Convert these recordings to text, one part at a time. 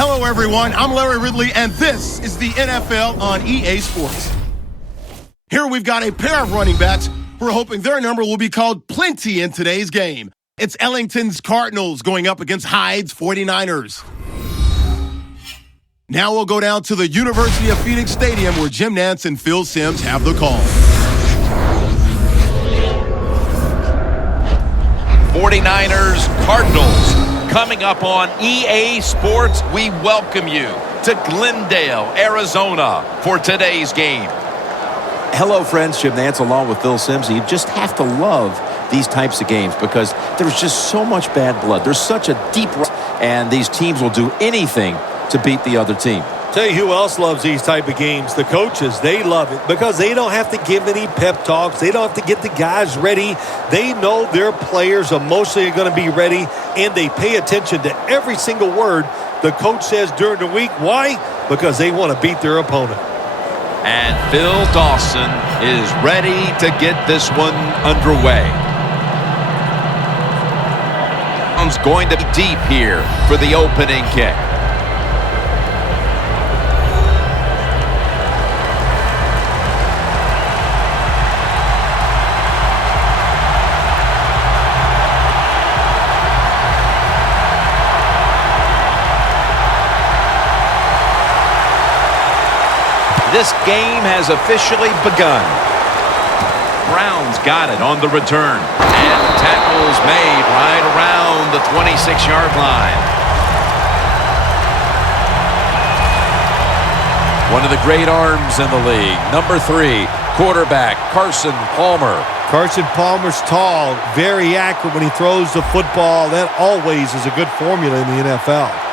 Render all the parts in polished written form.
Hello, everyone. I'm Larry Ridley, and this is the NFL on EA Sports. Here we've got a pair of running backs who are hoping their number will be called plenty in today's game. It's Ellington's Cardinals going up against Hyde's 49ers. Now we'll go down to the University of Phoenix Stadium where Jim Nantz and Phil Simms have the call. 49ers, Cardinals. Coming up on EA Sports, we welcome you to Glendale, Arizona for today's game. Hello, friends. Jim Nantz along with Phil Simms. You just have to love these types of games because there's just so much bad blood. There's such a deep run, and these teams will do anything to beat the other team. Tell you who else loves these type of games. The coaches, they love it because they don't have to give any pep talks. They don't have to get the guys ready. They know their players emotionally are going to be ready, and they pay attention to every single word the coach says during the week. Why? Because they want to beat their opponent. And Phil Dawson is ready to get this one underway. He's going to be deep here for the opening kick. This game has officially begun. Brown's got it on the return. And the tackle's made right around the 26-yard line. One of the great arms in the league. Number 3, quarterback Carson Palmer. Carson Palmer's tall, very accurate when he throws the football. That always is a good formula in the NFL.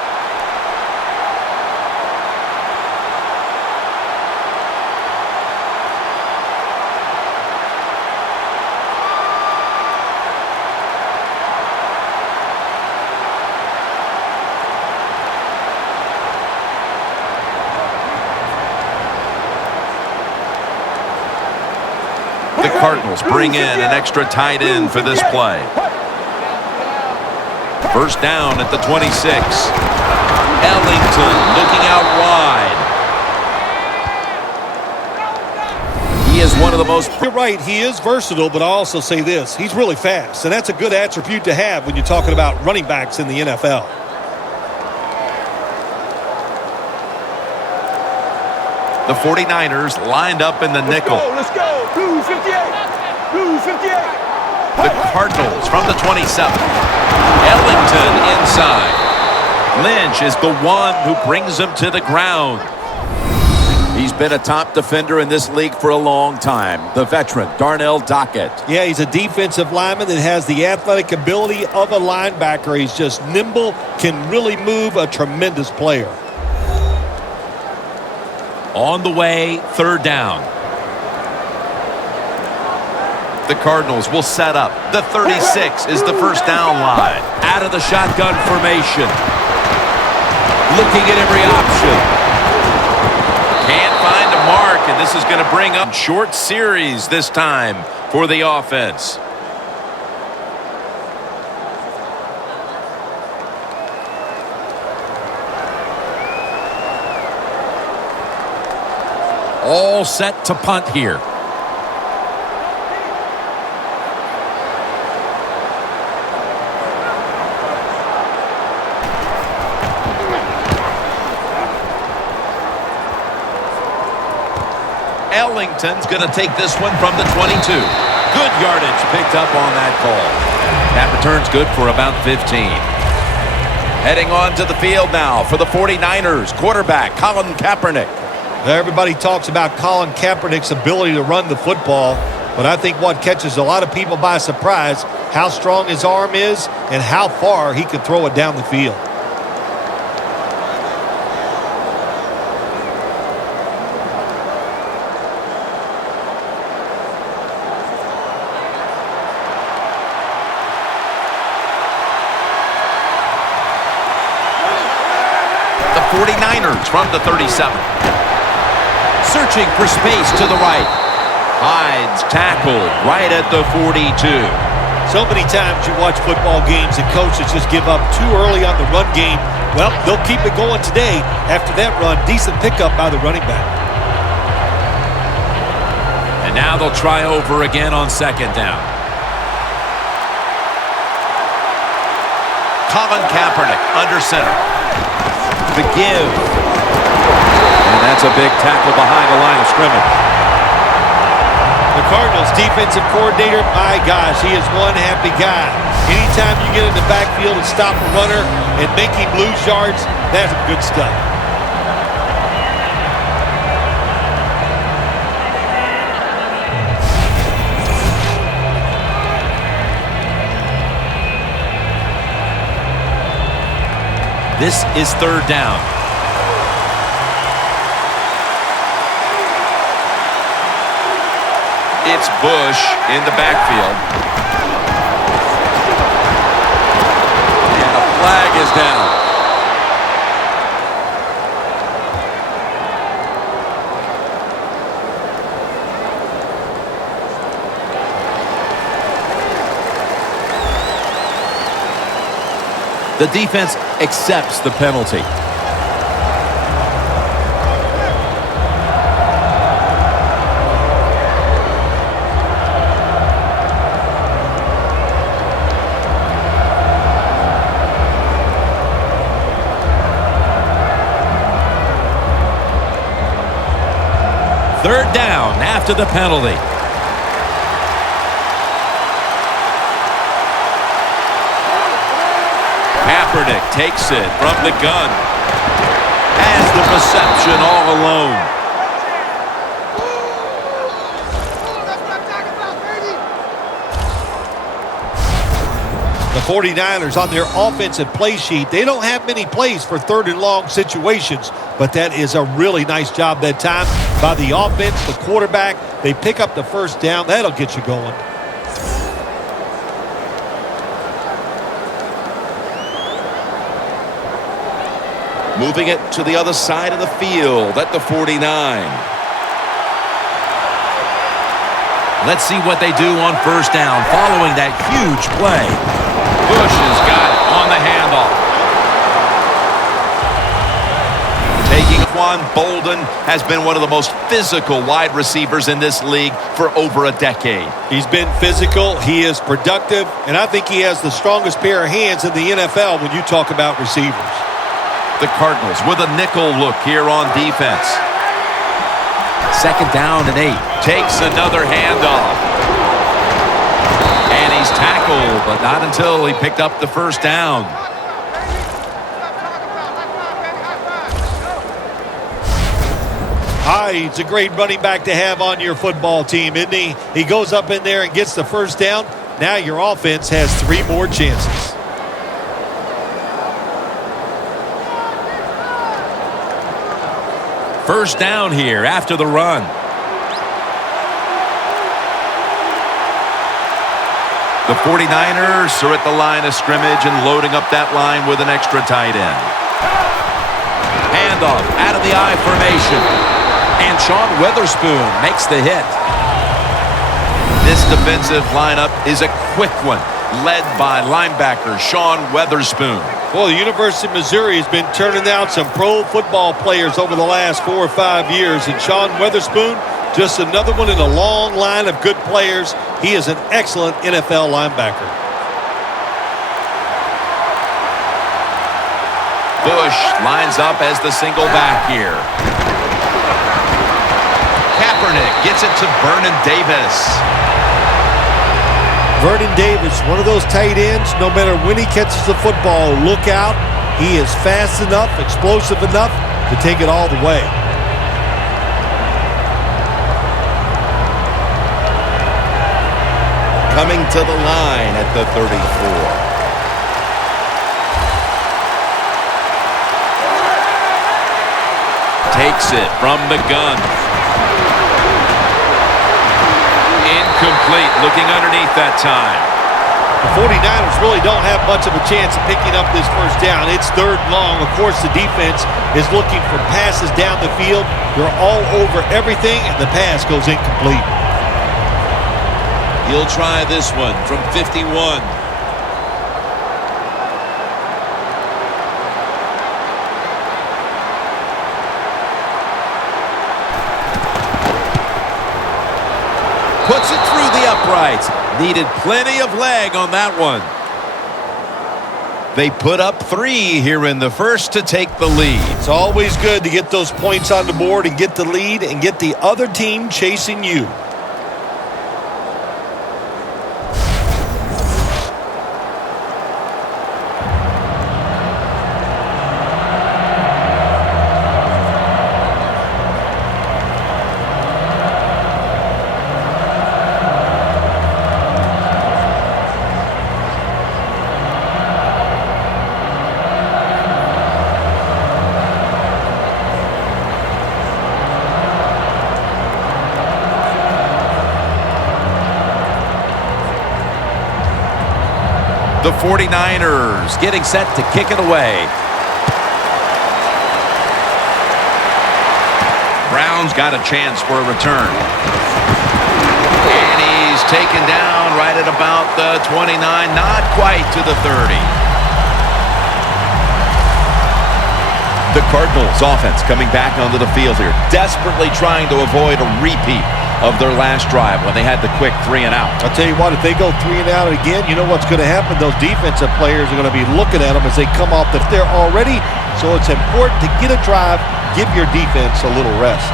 The Cardinals bring in an extra tight end for this play. First down at the 26. Ellington looking out wide. He is one of the most... You're right, he is versatile, but I'll also say this. He's really fast, and that's a good attribute to have when you're talking about running backs in the NFL. The 49ers lined up in the nickel. Let's go. Blue 58. Blue 58. The Cardinals from the 27. Ellington inside. Lynch is the one who brings him to the ground. He's been a top defender in this league for a long time. The veteran, Darnell Dockett. Yeah, he's a defensive lineman that has the athletic ability of a linebacker. He's just nimble, can really move, a tremendous player. On the way, third down. The Cardinals will set up. The 36 is the first down line. Out of the shotgun formation. Looking at every option. Can't find a mark, and this is going to bring up short series this time for the offense. All set to punt here. Ellington's going to take this one from the 22. Good yardage picked up on that call. That return's good for about 15. Heading on to the field now for the 49ers, quarterback Colin Kaepernick. Everybody talks about Colin Kaepernick's ability to run the football, but I think what catches a lot of people by surprise, how strong his arm is and how far he can throw it down the field. The 49ers from the 37. Searching for space to the right. Hyde's tackled right at the 42. So many times you watch football games and coaches just give up too early on the run game. Well, they'll keep it going today. After that run, decent pickup by the running back. And now they'll try over again on second down. Colin Kaepernick under center. The give. And that's a big tackle behind the line of scrimmage. The Cardinals defensive coordinator, my gosh, he is one happy guy. Anytime you get in the backfield and stop a runner and make him lose yards, that's good stuff. This is third down. It's Bush in the backfield. And a flag is down. The defense accepts the penalty. Third down after the penalty. Kaepernick takes it from the gun. Has the reception all alone. The 49ers on their offensive play sheet, they don't have many plays for third and long situations, but that is a really nice job that time by the offense, the quarterback. They pick up the first down. That'll get you going. Moving it to the other side of the field at the 49. Let's see what they do on first down following that huge play. Bush has got it on the handoff. Taking Quan Bolden has been one of the most physical wide receivers in this league for over a decade. He's been physical. He is productive. And I think he has the strongest pair of hands in the NFL when you talk about receivers. The Cardinals with a nickel look here on defense. Second down and 8. Takes another handoff. And he's tackled, but not until he picked up the first down. He's a great running back to have on your football team, isn't he? He goes up in there and gets the first down. Now your offense has 3 more chances. First down here after the run. The 49ers are at the line of scrimmage and loading up that line with an extra tight end. Handoff out of the I formation. And Sean Weatherspoon makes the hit. This defensive lineup is a quick one, led by linebacker Sean Weatherspoon. Well, the University of Missouri has been turning out some pro football players over the last 4 or 5 years. And Sean Weatherspoon, just another one in a long line of good players. He is an excellent NFL linebacker. Bush lines up as the single back here. Kaepernick gets it to Vernon Davis. Vernon Davis, one of those tight ends, no matter when he catches the football, look out. He is fast enough, explosive enough to take it all the way. Coming to the line at the 34. Takes it from the gun. Incomplete, looking underneath that time. The 49ers really don't have much of a chance of picking up this first down. It's third and long. Of course, the defense is looking for passes down the field. They're all over everything, and the pass goes incomplete. He'll try this one from 51. Puts it through the uprights. Needed plenty of leg on that one. They put up 3 here in the first to take the lead. It's always good to get those points on the board and get the lead and get the other team chasing you. The 49ers getting set to kick it away. Brown's got a chance for a return. And he's taken down right at about the 29, not quite to the 30. The Cardinals offense coming back onto the field here, desperately trying to avoid a repeat of their last drive when they had the quick 3 and out. I'll tell you what, if they go 3 and out again, you know what's going to happen? Those defensive players are going to be looking at them as they come off if they're already. So it's important to get a drive, give your defense a little rest.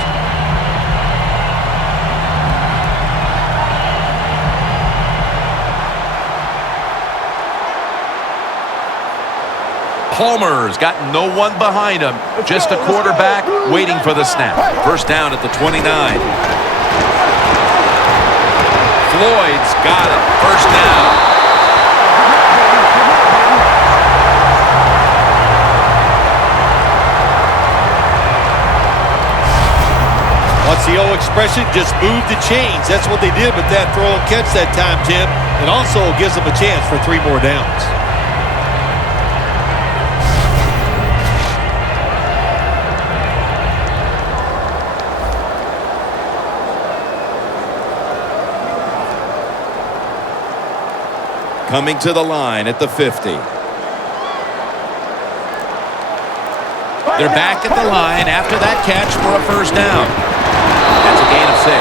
Palmer's got no one behind him. Just a quarterback waiting for the snap. First down at the 29. Floyd's got it. First down. What's the old expression? Just move the chains. That's what they did with that throw and catch that time, Tim. It also gives them a chance for 3 more downs. Coming to the line at the 50. They're back at the line after that catch for a first down. That's a gain of 6.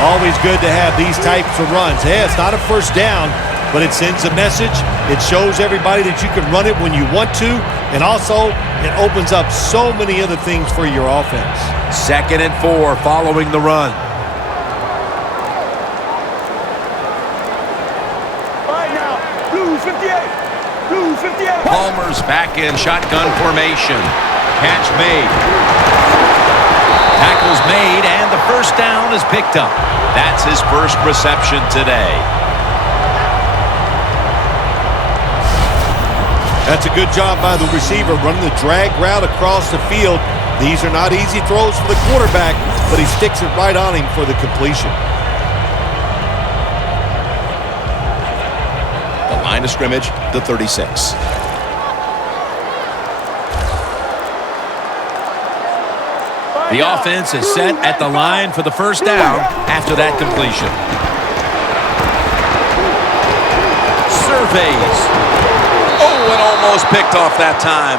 Always good to have these types of runs. Hey, it's not a first down, but it sends a message. It shows everybody that you can run it when you want to, and also it opens up so many other things for your offense. 2nd and 4 following the run. Palmer's back in shotgun formation. Catch made. Tackle's made, and the first down is picked up. That's his first reception today. That's a good job by the receiver, running the drag route across the field. These are not easy throws for the quarterback, but he sticks it right on him for the completion. The line of scrimmage, the 36. The offense is set at the line for the first down after that completion. Surveys. Oh, and almost picked off that time.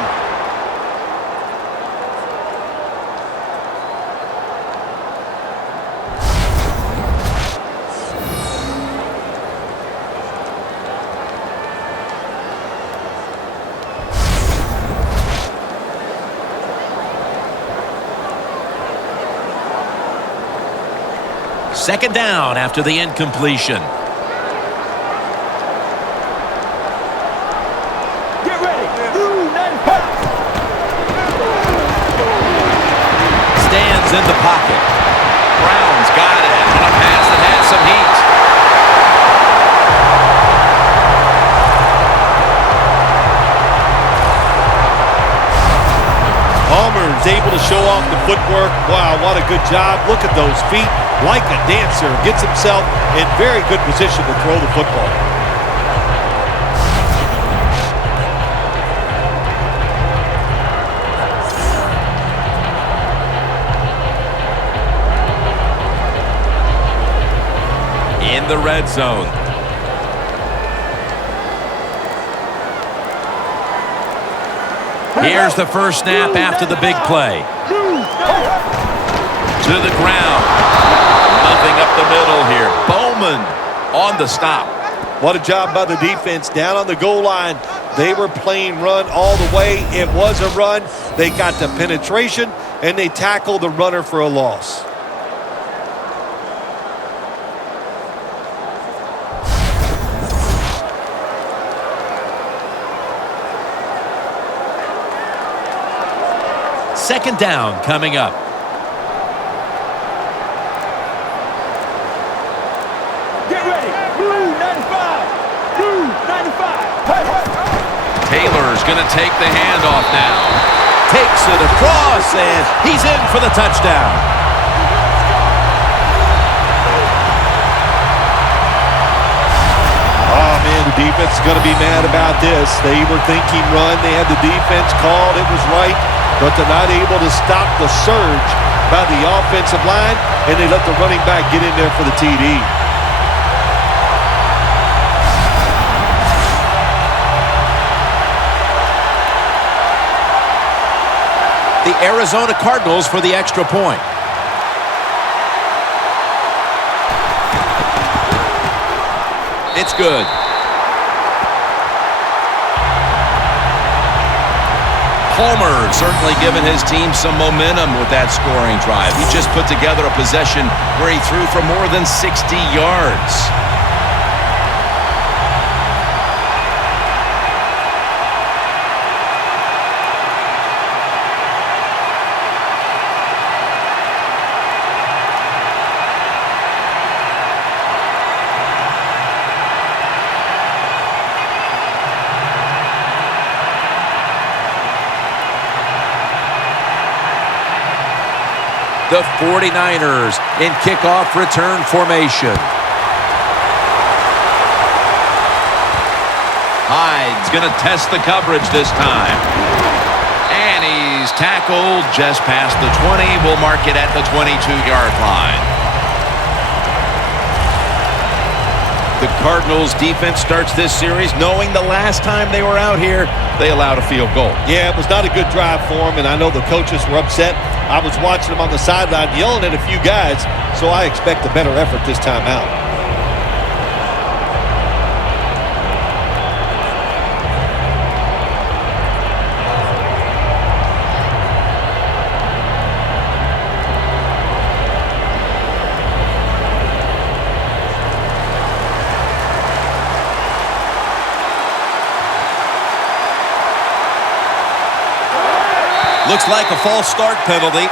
Second down after the incompletion. Get ready. Stands in the pocket. Brown's got it on a pass that has some heat. Palmer's able to show off the footwork. Wow, what a good job. Look at those feet. Like a dancer, gets himself in very good position to throw the football. the red zone. Here's the first snap after the big play. To the ground. Nothing up the middle here. Bowman on the stop. What a job by the defense down on the goal line. They were playing run all the way. It was a run. They got the penetration, and they tackled the runner for a loss. Second down coming up. Get ready. Blue 95. Blue 95. Hey, hey. Taylor's going to take the handoff now. Takes it across, and he's in for the touchdown. Oh, man, the defense is going to be mad about this. They were thinking run. They had the defense called. It was right, but they're not able to stop the surge by the offensive line, and they let the running back get in there for the TD. The Arizona Cardinals for the extra point. It's good. Palmer certainly giving his team some momentum with that scoring drive. He just put together a possession where he threw for more than 60 yards. The 49ers in kickoff return formation. Hyde's going to test the coverage this time. And he's tackled just past the 20. We'll mark it at the 22-yard line. The Cardinals defense starts this series knowing the last time they were out here, they allowed a field goal. Yeah, it was not a good drive for them, and I know the coaches were upset. I was watching them on the sideline yelling at a few guys, so I expect a better effort this time out. Looks like a false start penalty.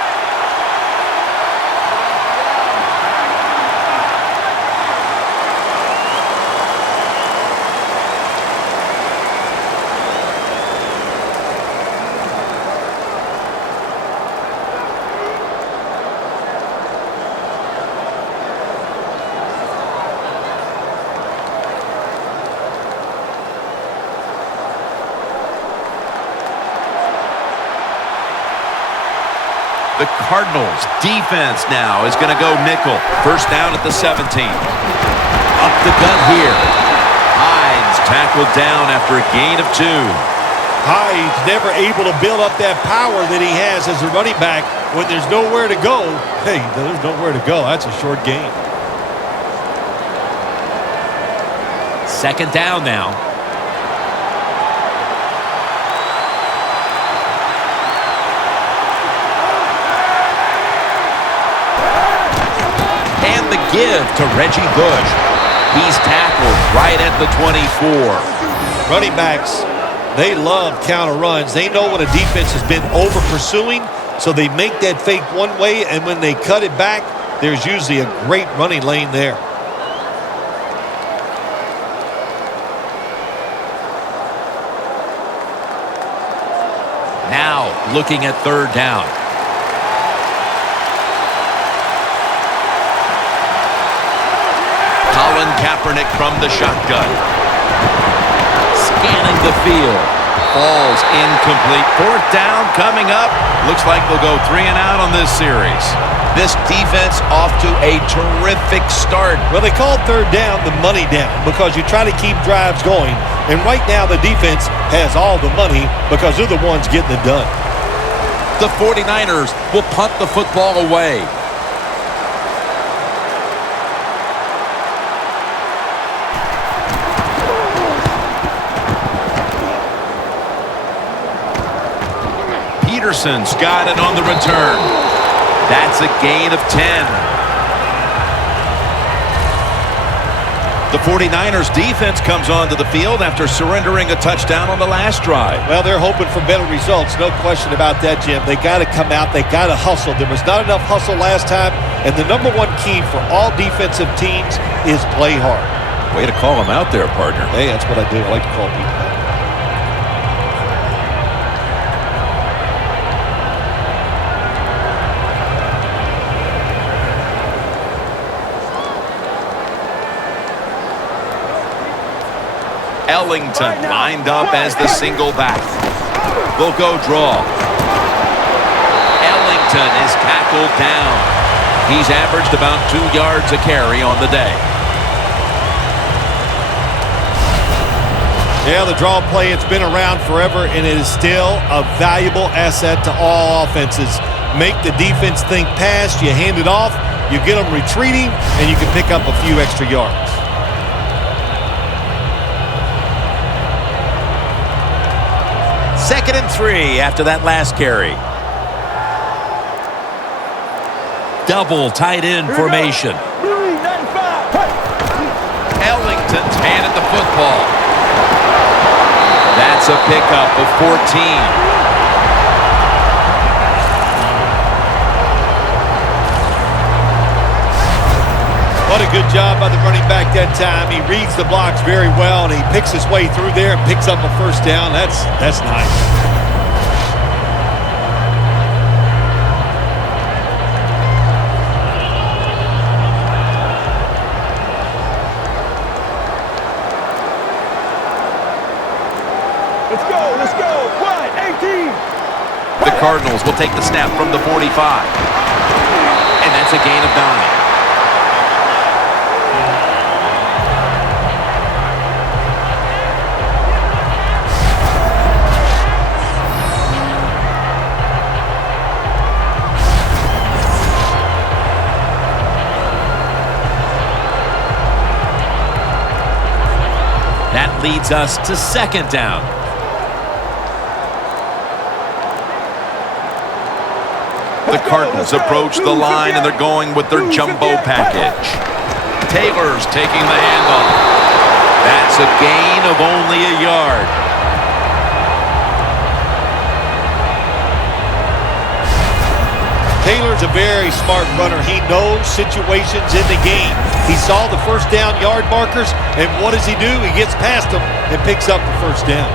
The Cardinals defense now is going to go nickel. First down at the 17. Up the gut here. Hyde's tackled down after a gain of 2. Hyde's never able to build up that power that he has as a running back when there's nowhere to go. Hey, there's nowhere to go. That's a short game. Second down now. The give to Reggie Bush. He's tackled right at the 24. Running backs, they love counter runs. They know when a defense has been over pursuing, so they make that fake one way, and when they cut it back, there's usually a great running lane there. Now looking at third down. Colin Kaepernick from the shotgun. Scanning the field. falls incomplete. Fourth down coming up. Looks like they'll go 3 and out on this series. This defense off to a terrific start. Well, they called third down the money down because you try to keep drives going. And right now the defense has all the money because they're the ones getting it done. The 49ers will punt the football away. Peterson's got it on the return. That's a gain of 10. The 49ers defense comes onto the field after surrendering a touchdown on the last drive. Well, they're hoping for better results. No question about that, Jim. They got to come out. They got to hustle. There was not enough hustle last time. And the number one key for all defensive teams is play hard. Way to call him out there, partner. Hey, that's what I do. I like to call people out. Ellington lined up as the single back. Will go draw. Ellington is tackled down. He's averaged about 2 yards a carry on the day. Yeah, the draw play, it's been around forever, and it is still a valuable asset to all offenses. Make the defense think pass, you hand it off, you get them retreating, and you can pick up a few extra yards. Second and 3 after that last carry. Double tight end formation. Blue 95. Hey. Ellington's handed the football. That's a pickup of 14. What a good job by the running back that time. He reads the blocks very well, and he picks his way through there and picks up a first down. That's nice. Let's go. Let's go. 1-18. The Cardinals will take the snap from the 45. And that's a gain of 9. That leads us to second down. The Cardinals approach the line, and they're going with their jumbo package. Taylor's taking the handoff. That's a gain of only a yard. Taylor's a very smart runner. He knows situations in the game. He saw the first down yard markers, and what does he do? He gets past them and picks up the first down.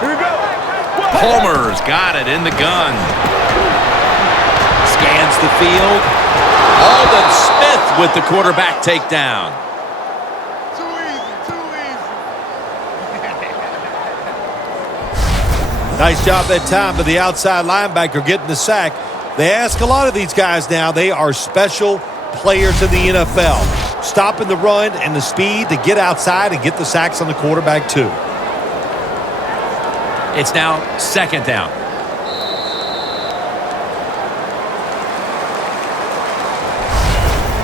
Here we go. Palmer's got it in the gun. Scans the field. Aldon Smith with the quarterback takedown. Nice job that time by the outside linebacker getting the sack. They ask a lot of these guys now. They are special players in the NFL. Stopping the run and the speed to get outside and get the sacks on the quarterback too. It's now second down.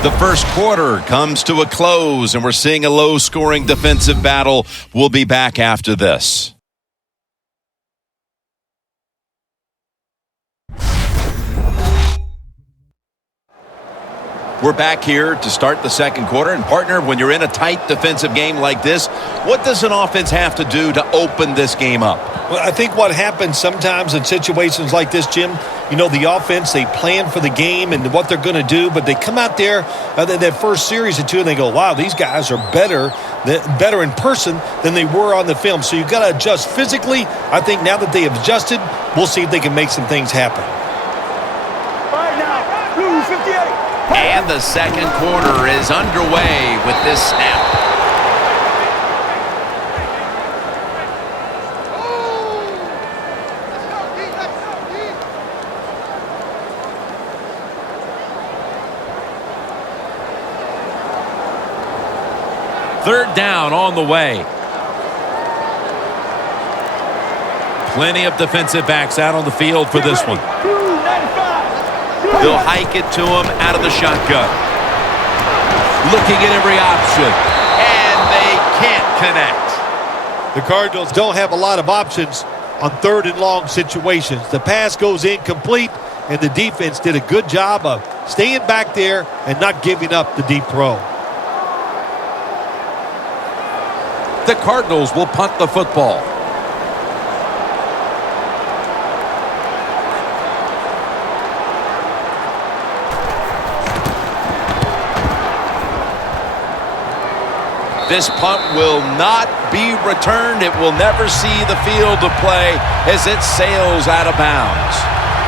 The first quarter comes to a close, and we're seeing a low-scoring defensive battle. We'll be back after this. We're back here to start the second quarter. And, partner, when you're in a tight defensive game like this, what does an offense have to do to open this game up? Well, I think what happens sometimes in situations like this, Jim, you know, the offense, they plan for the game and what they're going to do, but they come out there that first series or two and they go, wow, these guys are better in person than they were on the film. So you've got to adjust physically. I think now that they have adjusted, we'll see if they can make some things happen. All right now. Blue 58. And the second quarter is underway with this snap. Third down on the way. Plenty of defensive backs out on the field for this one. They'll hike it to him out of the shotgun. Looking at every option. And they can't connect. The Cardinals don't have a lot of options on third and long situations. The pass goes incomplete, and the defense did a good job of staying back there and not giving up the deep throw. The Cardinals will punt the football. This punt will not be returned. It will never see the field of play as it sails out of bounds.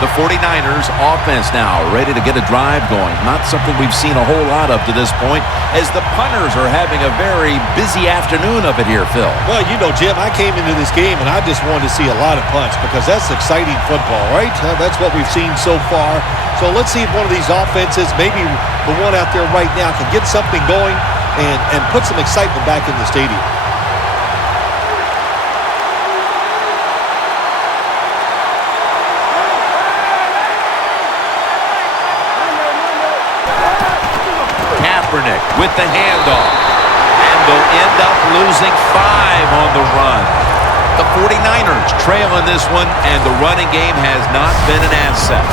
The 49ers offense now ready to get a drive going. Not something we've seen a whole lot of to this point, as the punters are having a very busy afternoon of it here, Phil. Well, you know, Jim, I came into this game and I just wanted to see a lot of punts because that's exciting football, right? That's what we've seen so far. So let's see if one of these offenses, maybe the one out there right now, can get something going and put some excitement back in the stadium. With the handoff, and they'll end up losing 5 on the run. The 49ers trail in this one, and the running game has not been an asset.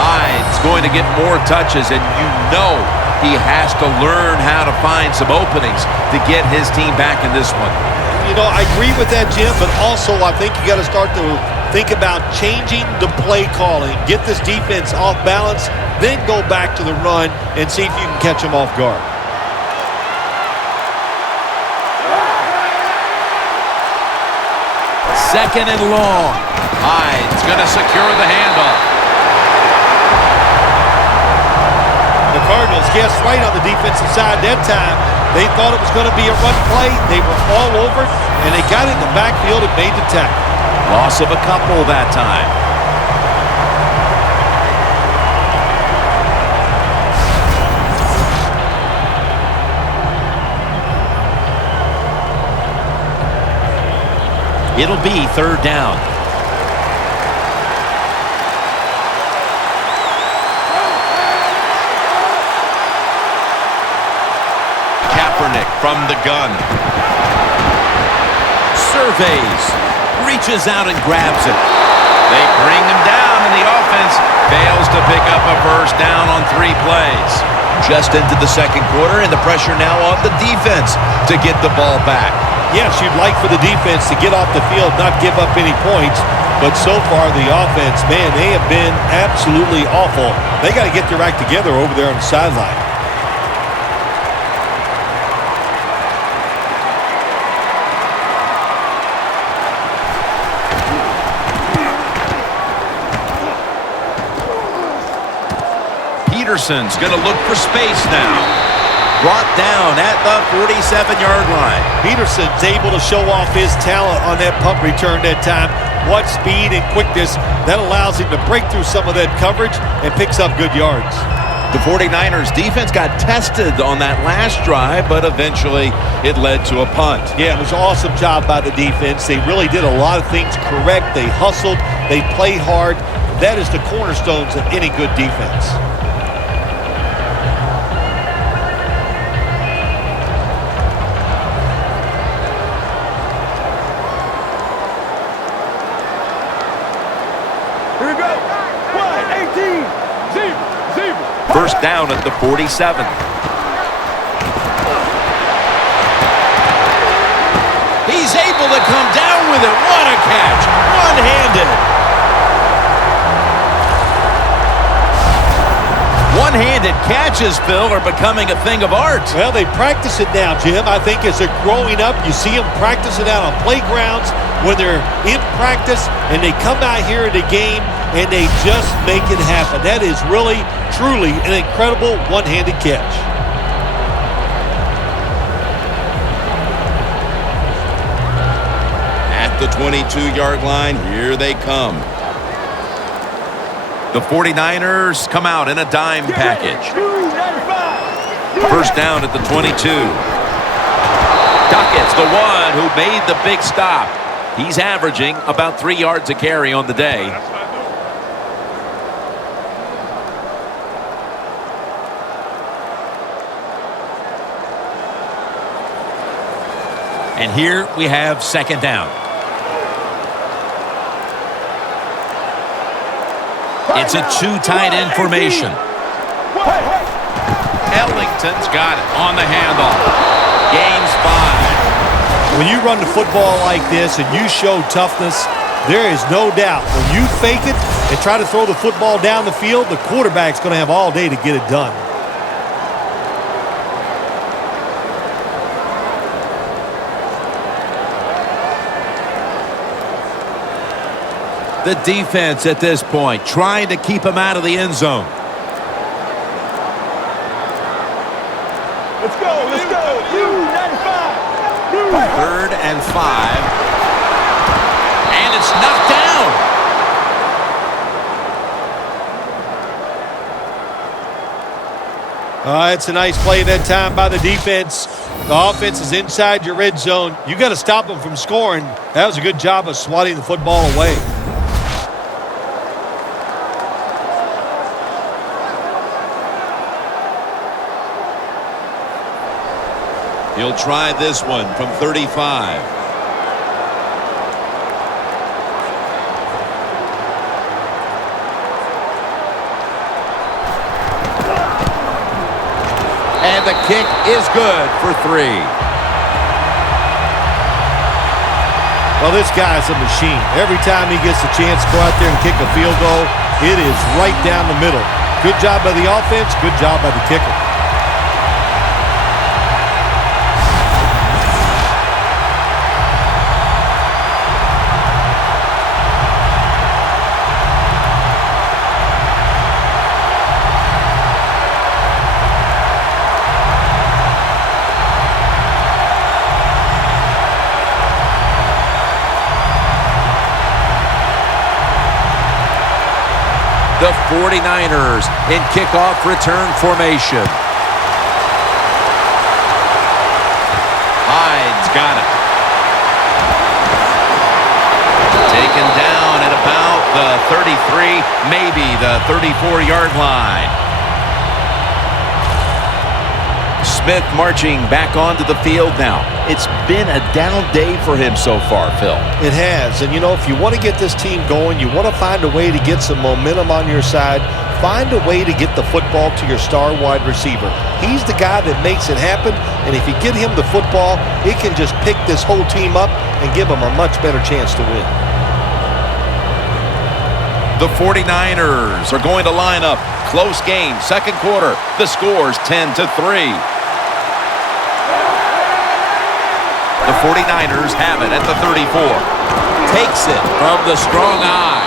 Hyde's going to get more touches, and you know he has to learn how to find some openings to get his team back in this one. You know, I agree with that, Jim, but also I think you got to start to think about changing the play calling. Get this defense off balance, then go back to the run and see if you can catch them off guard. Second and long. Hyde's going to secure the handoff. The Cardinals guessed right on the defensive side that time. They thought it was going to be a run play. They were all over it, and they got in the backfield and made the tackle. Loss of a couple that time. It'll be third down. Kaepernick from the gun. Surveys. Reaches out and grabs it. They bring him down, and the offense fails to pick up a first down on 3 plays. Just into the second quarter, and the pressure now on the defense to get the ball back. Yes, you'd like for the defense to get off the field, not give up any points. But so far, the offense, man, they have been absolutely awful. They got to get their act together over there on the sideline. Peterson's going to look for space now. Brought down at the 47-yard line. Peterson's able to show off his talent on that punt return that time. What speed and quickness that allows him to break through some of that coverage and picks up good yards. The 49ers defense got tested on that last drive, but eventually it led to a punt. Yeah, it was an awesome job by the defense. They really did a lot of things correct. They hustled. They played hard. That is the cornerstones of any good defense. First down at the 47. He's able to come down with it. What a catch. One-handed. One-handed catches, Phil, are becoming a thing of art. Well, they practice it now, Jim. I think as they're growing up, you see them practice it out on playgrounds when they're in practice, and they come out here in the game and they just make it happen. That is really, truly an incredible one-handed catch. At the 22-yard line, here they come. The 49ers come out in a dime package. First down at the 22. Duckett's the one who made the big stop. He's averaging about 3 yards a carry on the day. And here we have second down. It's a two tight end formation. Ellington's got it on the handoff. Gains 5. When you run the football like this and you show toughness, there is no doubt when you fake it and try to throw the football down the field, the quarterback's going to have all day to get it done. The defense at this point trying to keep him out of the end zone. Let's go, let's go. You, 95. 3rd and 5. And it's knocked down. It's a nice play that time by the defense. The offense is inside your red zone. You got to stop them from scoring. That was a good job of swatting the football away. He'll try this one from 35. And the kick is good for 3. Well, this guy's a machine. Every time he gets a chance to go out there and kick a field goal, it is right down the middle. Good job by the offense, good job by the kicker. The 49ers in kickoff return formation. Hyde's got it. Taken down at about the 33, maybe the 34-yard line. Smith marching back onto the field now. It's been a down day for him so far, Phil. It has. And, you know, if you want to get this team going, you want to find a way to get some momentum on your side. Find a way to get the football to your star wide receiver. He's the guy that makes it happen. And if you get him the football, it can just pick this whole team up and give them a much better chance to win. The 49ers are going to line up. Close game, second quarter. The score's 10-3. The 49ers have it at the 34. Takes it from the strong eye.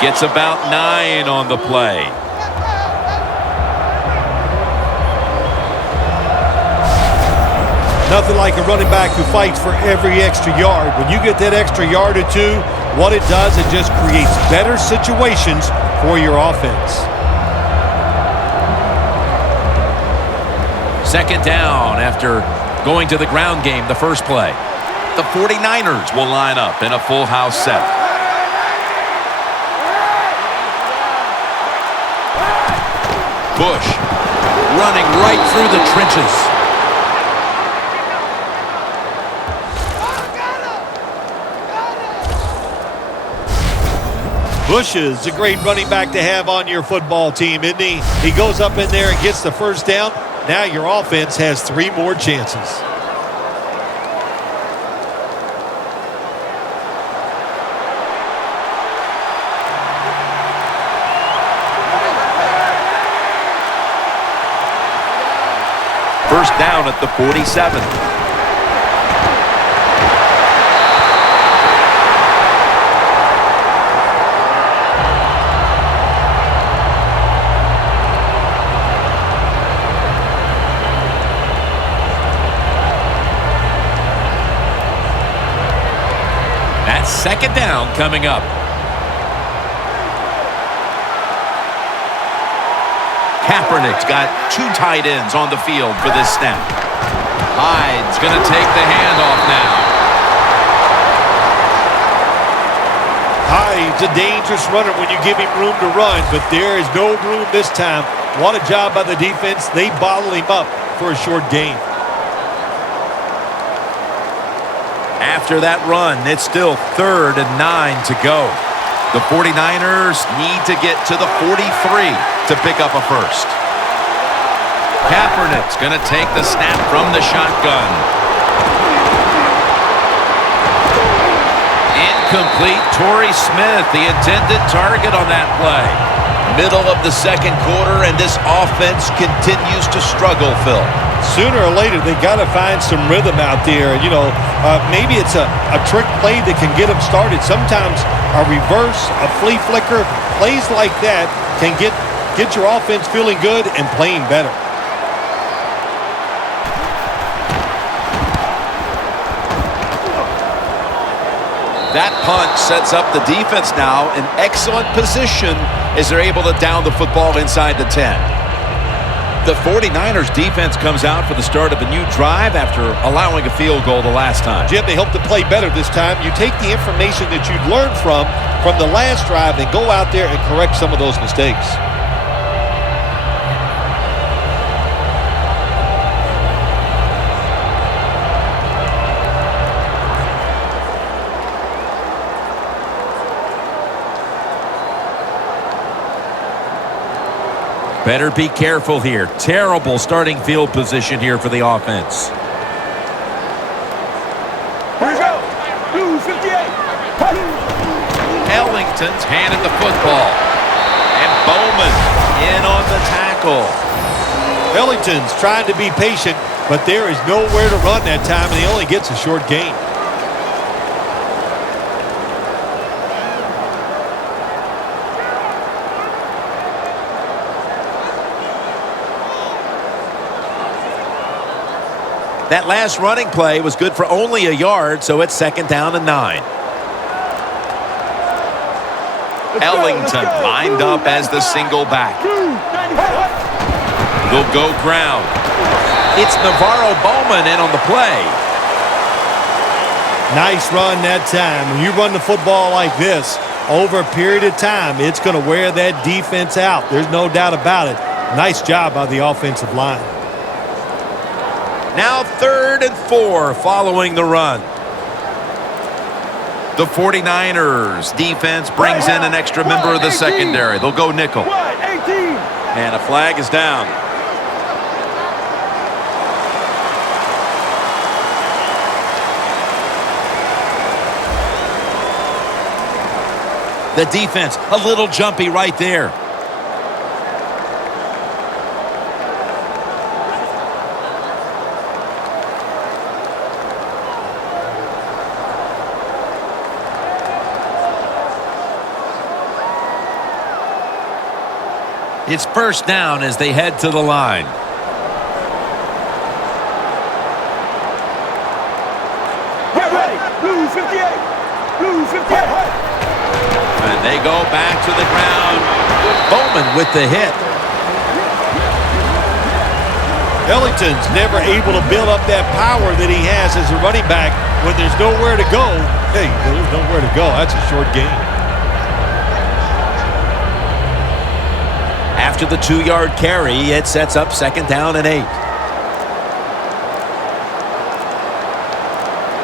Gets about 9 on the play. Nothing like a running back who fights for every extra yard. When you get that extra yard or two, what it does, it just creates better situations for your offense. Second down after going to the ground game the first play. The 49ers will line up in a full house set. Bush running right through the trenches. Bush is a great running back to have on your football team, isn't he? He goes up in there and gets the first down. Now your offense has 3 more chances. First down at the 47. Second down coming up. Kaepernick's got two tight ends on the field for this snap. Hyde's going to take the handoff now. Hyde's a dangerous runner when you give him room to run, but there is no room this time. What a job by the defense. They bottle him up for a short gain. After that run, it's still 3rd and 9 to go. The 49ers need to get to the 43 to pick up a first. Kaepernick's going to take the snap from the shotgun. Incomplete. Torrey Smith, the intended target on that play. Middle of the second quarter, and this offense continues to struggle, Phil. Sooner or later, they got to find some rhythm out there. You know, maybe it's a trick play that can get them started. Sometimes a reverse, a flea flicker, plays like that can get your offense feeling good and playing better. That punt sets up the defense now in excellent position as they're able to down the football inside the 10. The 49ers defense comes out for the start of a new drive after allowing a field goal the last time. Jim, they hope to play better this time. You take the information that you've learned from the last drive and go out there and correct some of those mistakes. Better be careful here. Terrible starting field position here for the offense. Here we go. Blue 58. Ellington's handed the football. And Bowman in on the tackle. Ellington's trying to be patient, but there is nowhere to run that time, and he only gets a short gain. That last running play was good for only a yard, so it's 2nd down and 9. Ellington lined up as the single back. They'll go ground. It's Navarro Bowman in on the play. Nice run that time. When you run the football like this, over a period of time, it's going to wear that defense out. There's no doubt about it. Nice job by the offensive line. Now 3rd and 4 following the run. The 49ers defense brings in an extra member of the secondary. They'll go nickel. 18. And a flag is down. The defense a little jumpy right there. It's 1st down as they head to the line. Get ready. Blue 58. Blue 58. And they go back to the ground. Bowman with the hit. Ellington's never able to build up that power that he has as a running back when there's nowhere to go. Hey, there's nowhere to go. That's a short gain. After the 2-yard carry, it sets up 2nd down and 8.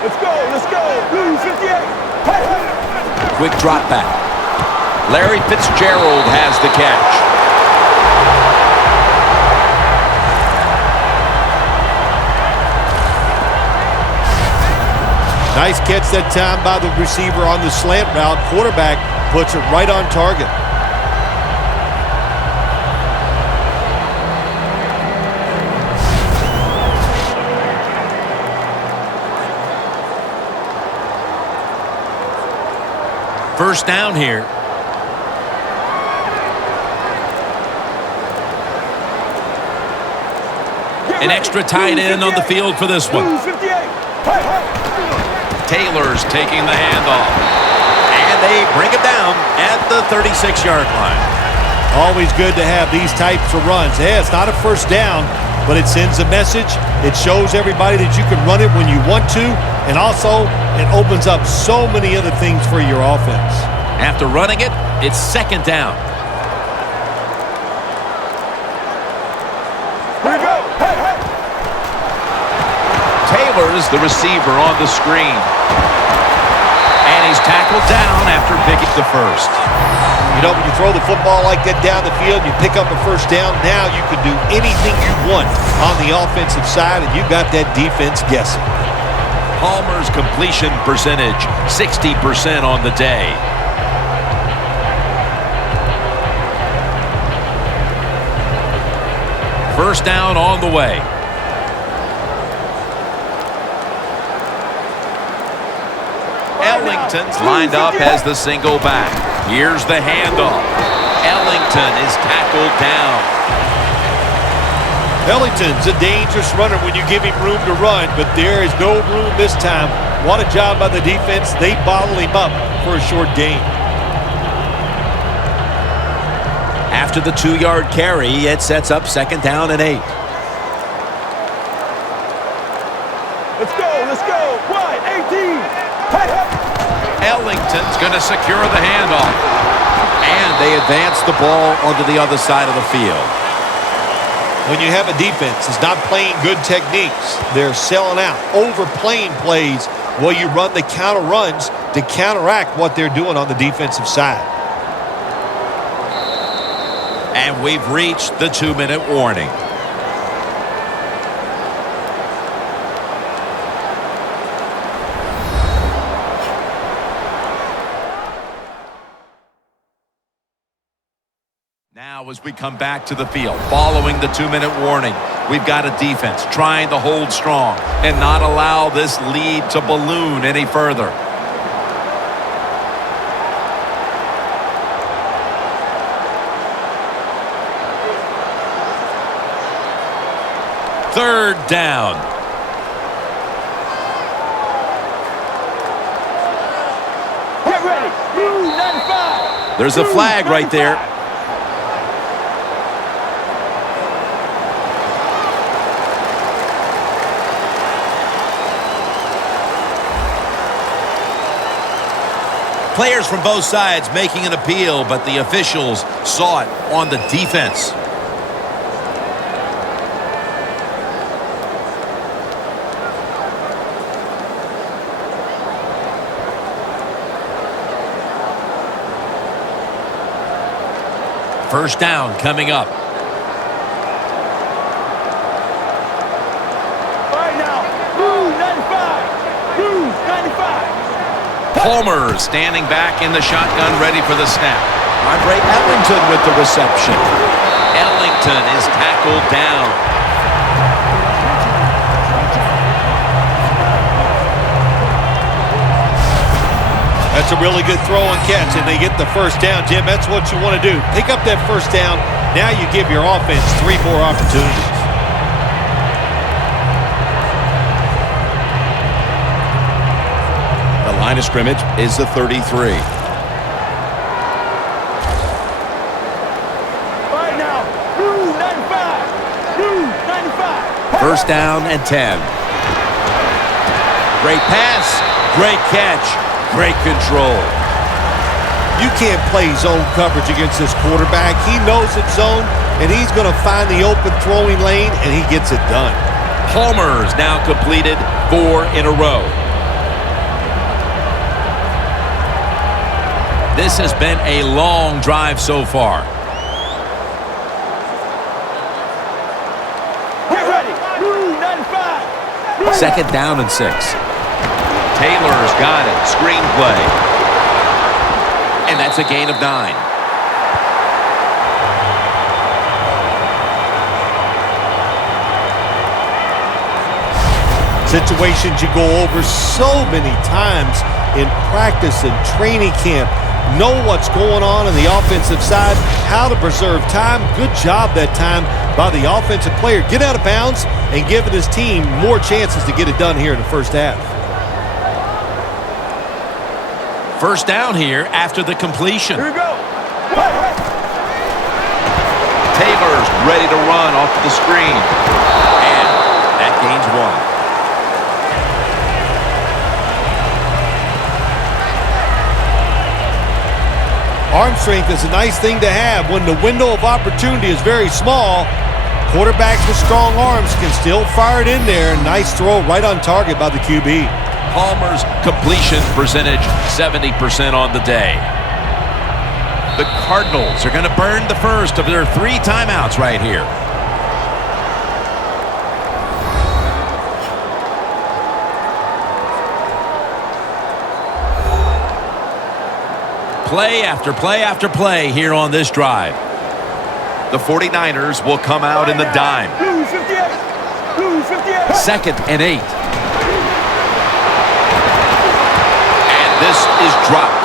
Let's go. Let's go. Blue 58. Quick drop back. Larry Fitzgerald has the catch. Nice catch that time by the receiver on the slant route. Quarterback puts it right on target. First down here. An extra tight end on the field for this one. Taylor's taking the handoff. And they bring him down at the 36-yard line. Always good to have these types of runs. Yeah, it's not a first down, but it sends a message. It shows everybody that you can run it when you want to, and also it opens up so many other things for your offense. After running it, it's second down. Here we go. Hey, hey. Taylor's the receiver on the screen. And he's tackled down after picking the first. You know, when you throw the football like that down the field, you pick up a first down, now you can do anything you want on the offensive side, and you got that defense guessing. Palmer's completion percentage, 60% on the day. First down on the way. Ellington's lined up as the single back. Here's the handoff. Ellington is tackled down. Ellington's a dangerous runner when you give him room to run, but there is no room this time. What a job by the defense. They bottle him up for a short gain. After the 2-yard carry, it sets up second down and 8. Let's go, let's go. Wide, 18. Hey, hey. Ellington's going to secure the handoff. And they advance the ball onto the other side of the field. When you have a defense that's not playing good techniques, they're selling out, overplaying plays while you run the counter runs to counteract what they're doing on the defensive side. And we've reached the 2-minute warning. Now as we come back to the field, following the 2-minute warning, we've got a defense trying to hold strong and not allow this lead to balloon any further. Third down. Get ready. Blue 95. There's a Blue flag right there. 95. Players from both sides making an appeal, but the officials saw it on the defense. First down coming up. All right now. Blue 95. Blue 95. Palmer standing back in the shotgun, ready for the snap. Andre Ellington with the reception. Ellington is tackled down. That's a really good throw and catch, and they get the first down, Jim. That's what you want to do. Pick up that first down. Now you give your offense 3 more opportunities. The line of scrimmage is the 33. All right now. Blue 95. Blue 95. First down and 10. Great pass, great catch, great control. You can't play zone coverage against this quarterback. He knows it's zone, and he's going to find the open throwing lane, and he gets it done. Palmer's now completed 4 in a row. This has been a long drive so far. Get ready. Blue 95. Blue. Second down and 6. Taylor's got it. Screenplay. And that's a gain of 9. Situations you go over so many times in practice and training camp. Know what's going on the offensive side, how to preserve time. Good job that time by the offensive player. Get out of bounds and giving his team more chances to get it done here in the first half. First down here after the completion. Here we go. Taylor's ready to run off the screen. And that gains 1. Arm strength is a nice thing to have. When the window of opportunity is very small, quarterbacks with strong arms can still fire it in there. Nice throw right on target by the QB. Palmer's completion percentage 70% on the day. The Cardinals are going to burn the first of their 3 timeouts right here. Play after play after play here on this drive. The 49ers will come out in the dime. Blue 58. Blue 58. 2nd and 8. And this is dropped.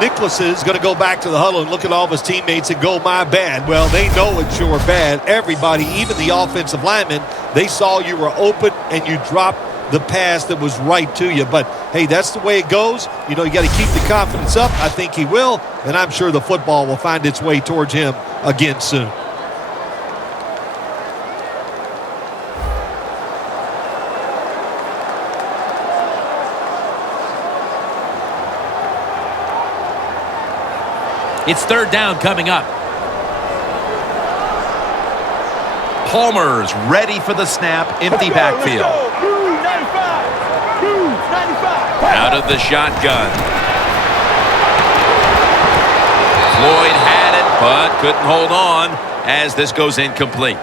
Nicholas is going to go back to the huddle and look at all of his teammates and go, my bad. Well, they know it's your bad. Everybody, even the offensive linemen, they saw you were open and you dropped the pass that was right to you. But, hey, that's the way it goes. You know, you got to keep the confidence up. I think he will, and I'm sure the football will find its way towards him again soon. It's 3rd down coming up. Palmer's ready for the snap. Empty backfield. Blue 95. Blue 95. Out of the shotgun. Floyd had it, but couldn't hold on as this goes incomplete.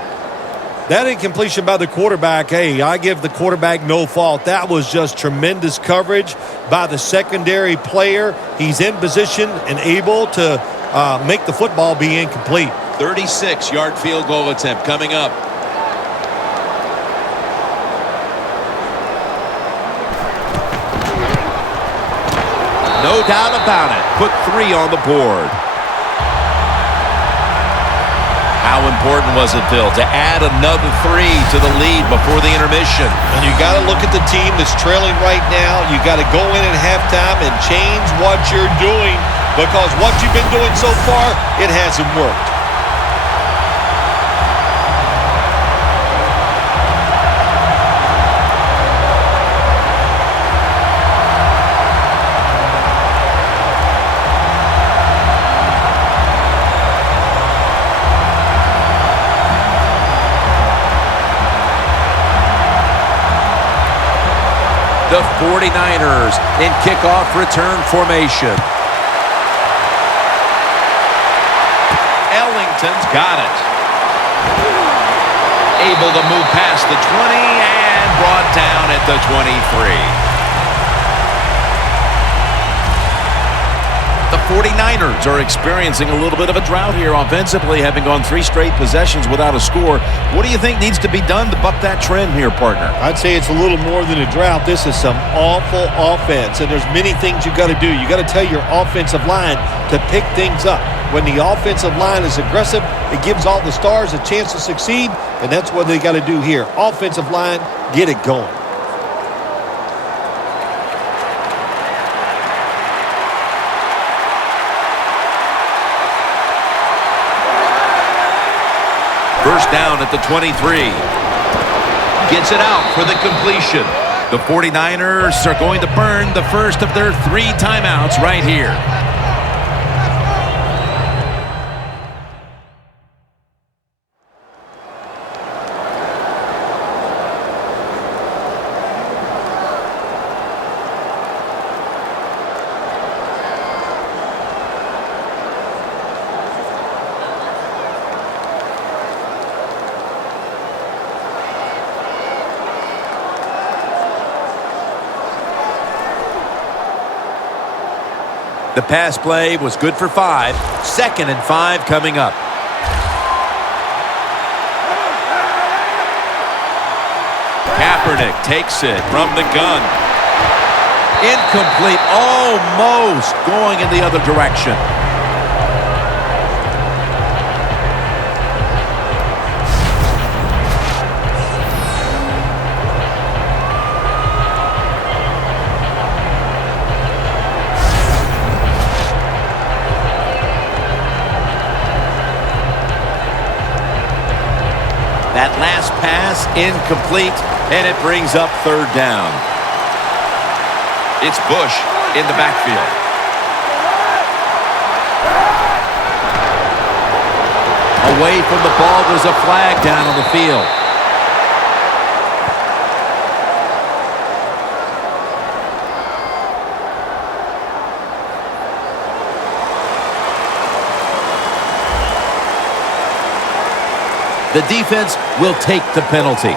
That incompletion by the quarterback, hey, I give the quarterback no fault. That was just tremendous coverage by the secondary player. He's in position and able to make the football be incomplete. 36-yard field goal attempt coming up. No doubt about it. Put 3 on the board. How important was it, Phil, to add another 3 to the lead before the intermission? And you got to look at the team that's trailing right now. You got to go in at halftime and change what you're doing, because what you've been doing so far, it hasn't worked. The 49ers in kickoff return formation. Ellington's got it. Able to move past the 20 and brought down at the 23. The 49ers are experiencing a little bit of a drought here offensively, having gone 3 straight possessions without a score. What do you think needs to be done to buck that trend here, partner? I'd say it's a little more than a drought. This is some awful offense, and there's many things you got to do. You got to tell your offensive line to pick things up. When the offensive line is aggressive, it gives all the stars a chance to succeed, and that's what they got to do here. Offensive line, get it going. First down at the 23. Gets it out for the completion. The 49ers are going to burn the first of their 3 timeouts right here. The pass play was good for 5. 2nd and 5 coming up. Kaepernick takes it from the gun. Incomplete, almost going in the other direction. pass incomplete, and it brings up third down. It's Bush in the backfield. Away from the ball, there's a flag down on the field. The defense will take the penalty.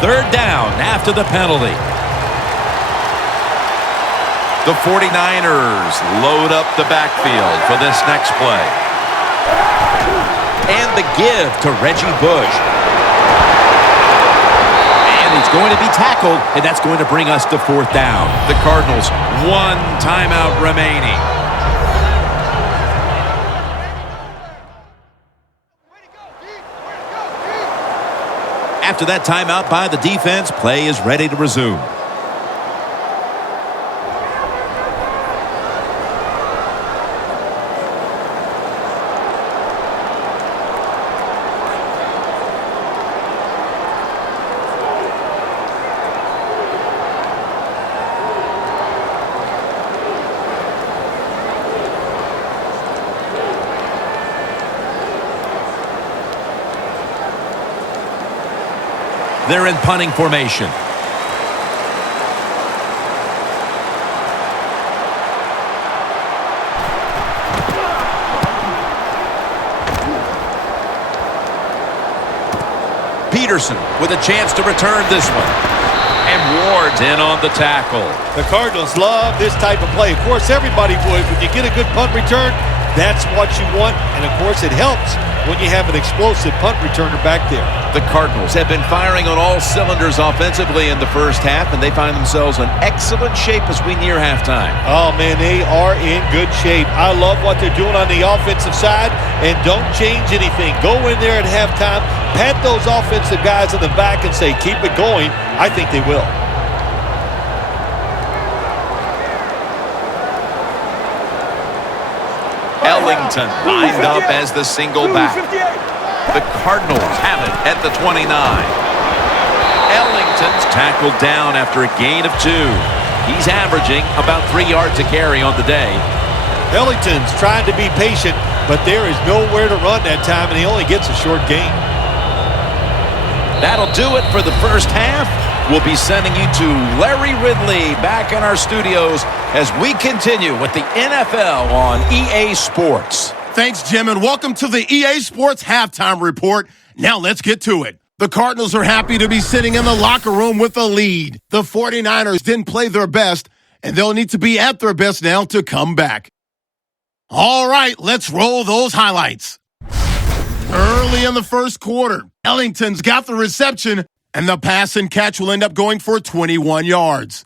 Third down after the penalty. The 49ers load up the backfield for this next play. And the give to Reggie Bush. And he's going to be tackled, and that's going to bring us to fourth down. The Cardinals, one timeout remaining. After that timeout by the defense, play is ready to resume. They're in punting formation. Peterson with a chance to return this one. And Ward's in on the tackle. The Cardinals love this type of play. Of course, everybody would. When you get a good punt return, that's what you want. And, of course, it helps when you have an explosive punt returner back there. The Cardinals have been firing on all cylinders offensively in the first half, and they find themselves in excellent shape as we near halftime. Oh, man, they are in good shape. I love what they're doing on the offensive side, and don't change anything. Go in there at halftime, pat those offensive guys in the back and say, keep it going. I think they will. Ellington lined up as the single back. The Cardinals have it at the 29. Ellington's tackled down after a gain of 2. He's averaging about 3 yards a carry on the day. Ellington's trying to be patient, but there is nowhere to run that time, and he only gets a short gain. That'll do it for the first half. We'll be sending you to Larry Ridley back in our studios as we continue with the NFL on EA Sports. Thanks, Jim, and welcome to the EA Sports Halftime Report. Now let's get to it. The Cardinals are happy to be sitting in the locker room with a lead. The 49ers didn't play their best, and they'll need to be at their best now to come back. All right, let's roll those highlights. Early in the first quarter, Ellington's got the reception, and the pass and catch will end up going for 21 yards.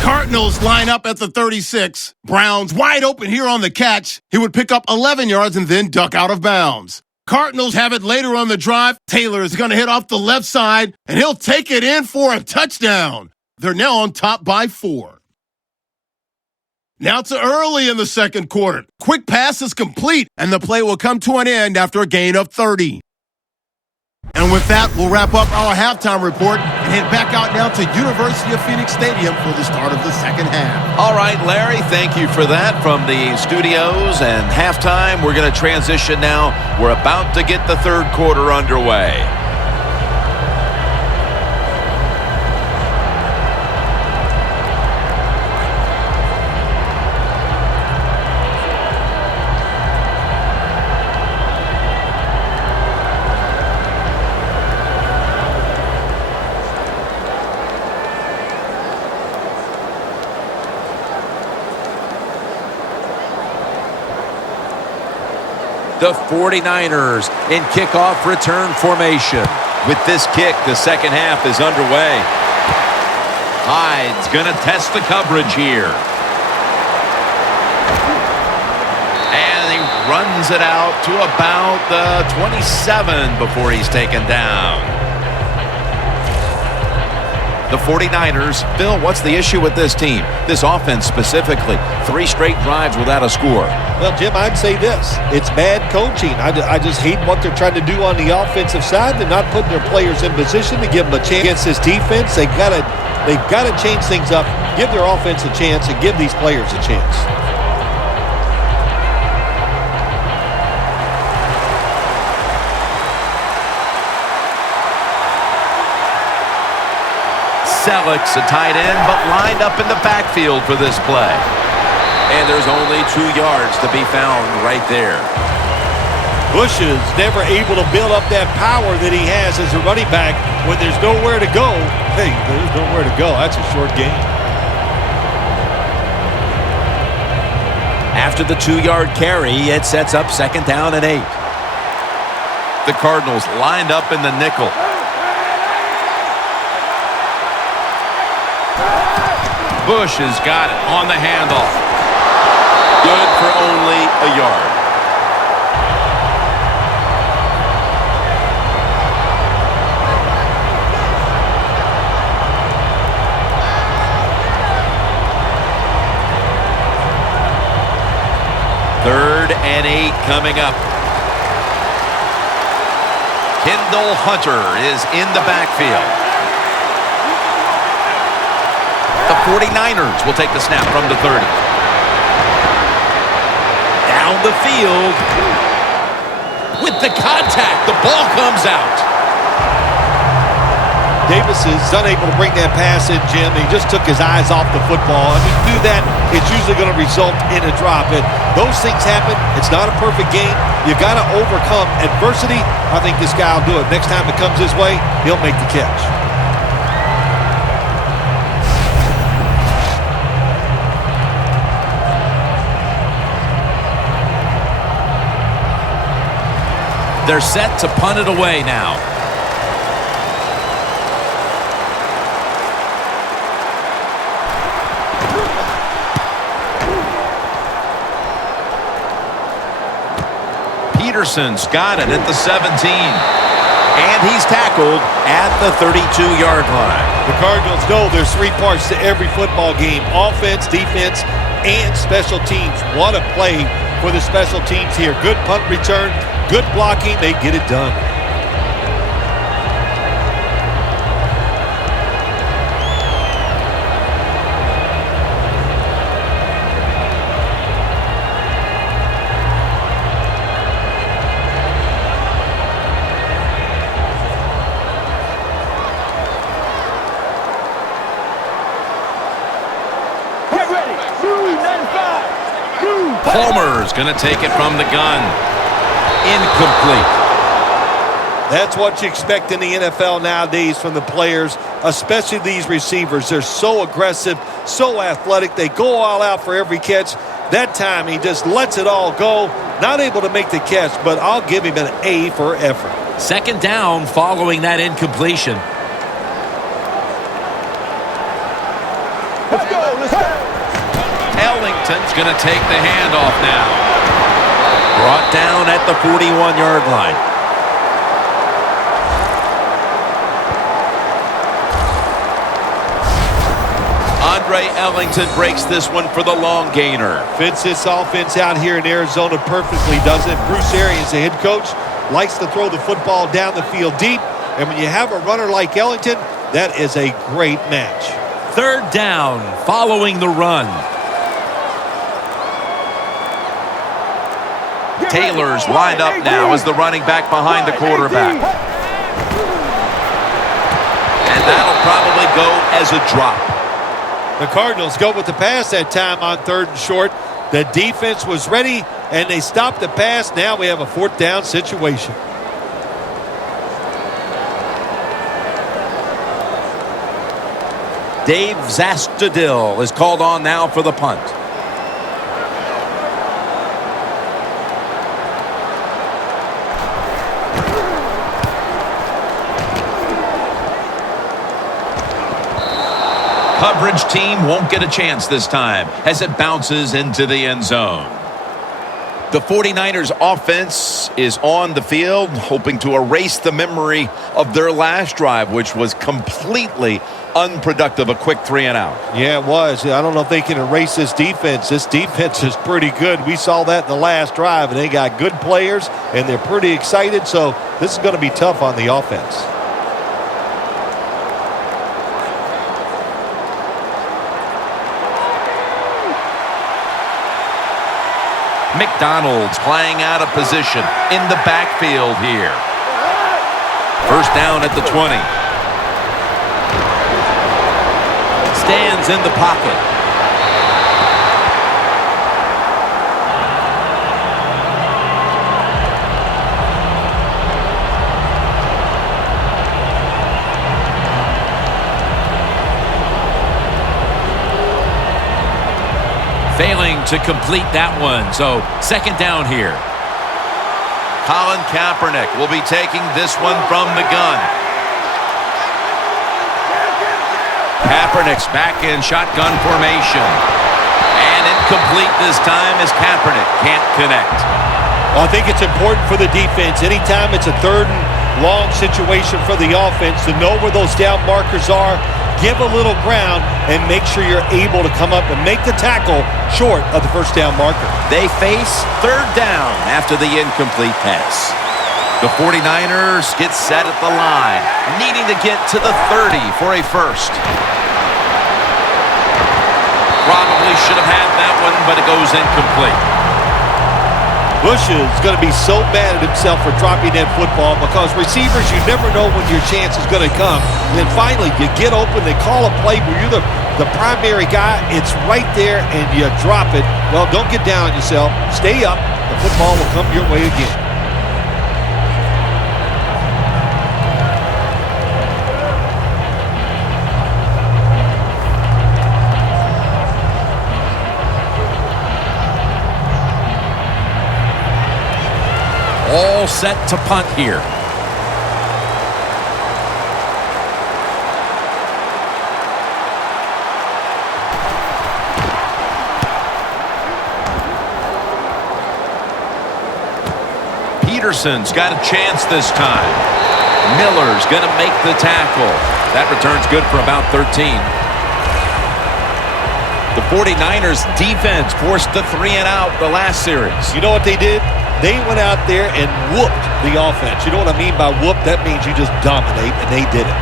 Cardinals line up at the 36. Browns wide open here on the catch. He would pick up 11 yards and then duck out of bounds. Cardinals have it later on the drive. Taylor is going to hit off the left side, and he'll take it in for a touchdown. They're now on top by 4. Now to early in the second quarter. Quick pass is complete, and the play will come to an end after a gain of 30. And with that, we'll wrap up our halftime report and head back out now to University of Phoenix Stadium for the start of the second half. All right, Larry, thank you for that from the studios and halftime. We're going to transition now. We're about to get the third quarter underway. The 49ers in kickoff return formation. With this kick, the second half is underway. Hyde's going to test the coverage here. runs it out to about the 27 before he's taken down. The 49ers, Bill, what's the issue with this team? This offense specifically, 3 straight drives without a score. Well, Jim, I'd say this. It's bad coaching. I just hate what they're trying to do on the offensive side. They're not putting their players in position to give them a chance against this defense. They've got to change things up, give their offense a chance, and give these players a chance. Selleck's a tight end, but lined up in the backfield for this play. And there's only 2 yards to be found right there. Bush is never able to build up that power that he has as a running back when there's nowhere to go. Hey, there's nowhere to go. That's a short game. After the 2-yard carry, it sets up 2nd down and 8. The Cardinals lined up in the nickel. Bush has got it on the handoff. Good for only a yard. Third and 8 coming up. Kendall Hunter is in the backfield. The 49ers will take the snap from the 30. Down the field. With the contact, the ball comes out. Davis is unable to bring that pass in, Jim. He just took his eyes off the football. And when you do that, it's usually going to result in a drop. And those things happen. It's not a perfect game. You got to overcome adversity. I think this guy will do it. Next time it comes his way, he'll make the catch. They're set to punt it away now. Peterson's got it at the 17. And he's tackled at the 32-yard line. The Cardinals know there's 3 parts to every football game: offense, defense, and special teams. Want to play for the special teams here. Good punt return, good blocking. They get it done. Palmer's going to take it from the gun. Incomplete. That's what you expect in the NFL nowadays from the players, especially these receivers. They're so aggressive, so athletic. They go all out for every catch. That time he just lets it all go. Not able to make the catch, but I'll give him an A for effort. 2nd down following that incompletion. Let's go, let's go. Ellington's going to take the handoff now. Brought down at the 41-yard line. Andre Ellington breaks this one for the long gainer. Fits this offense out here in Arizona perfectly, doesn't it? Bruce Arians, the head coach, likes to throw the football down the field deep. And when you have a runner like Ellington, that is a great match. 3rd down following the run. Taylor's lined up now as the running back behind the quarterback. And that'll probably go as a drop. The Cardinals go with the pass that time on 3rd and short. The defense was ready, and they stopped the pass. Now we have a 4th down situation. Dave Zastudil is called on now for the punt. Coverage team won't get a chance this time as it bounces into the end zone. The 49ers offense is on the field, hoping to erase the memory of their last drive, which was completely unproductive, a quick 3-and-out. Yeah, it was. I don't know if they can erase this defense. This defense is pretty good. We saw that in the last drive, and they got good players, and they're pretty excited, so this is going to be tough on the offense. McDonald's playing out of position in the backfield here. First down at the 20. Stands in the pocket. Failing to complete that one, so second down here. Colin Kaepernick will be taking this one from the gun. Kaepernick's back in shotgun formation. And incomplete this time as Kaepernick can't connect. Well, I think it's important for the defense. Anytime it's a third and long situation for the offense to know where those down markers are, give a little ground, and make sure you're able to come up and make the tackle short of the first down marker. They face third down after the incomplete pass. The 49ers get set at the line, needing to get to the 30 for a first. Probably should have had that one, but it goes incomplete. Bush is going to be so mad at himself for dropping that football because receivers, you never know when your chance is going to come. And then finally, you get open, they call a play where you're the primary guy. It's right there, and you drop it. Well, don't get down on yourself. Stay up. The football will come your way again. All set to punt here. Peterson's got a chance this time. Miller's going to make the tackle. That return's good for about 13. The 49ers defense forced the 3-and-out the last series. You know what they did? They went out there and whooped the offense. You know what I mean by whoop? That means you just dominate, and they did it.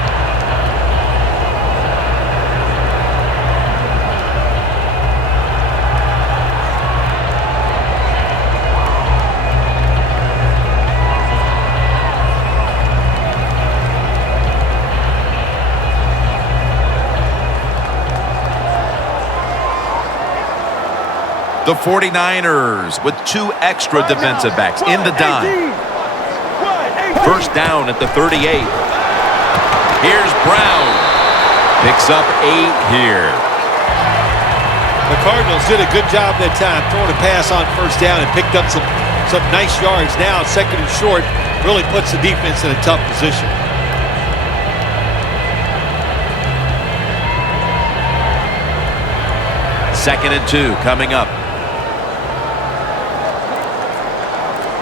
The 49ers with two extra defensive backs in the dime. First down at the 38. Here's Brown. Picks up 8 here. The Cardinals did a good job that time throwing a pass on first down and picked up some nice yards. Now second and short really puts the defense in a tough position. Second and 2 coming up.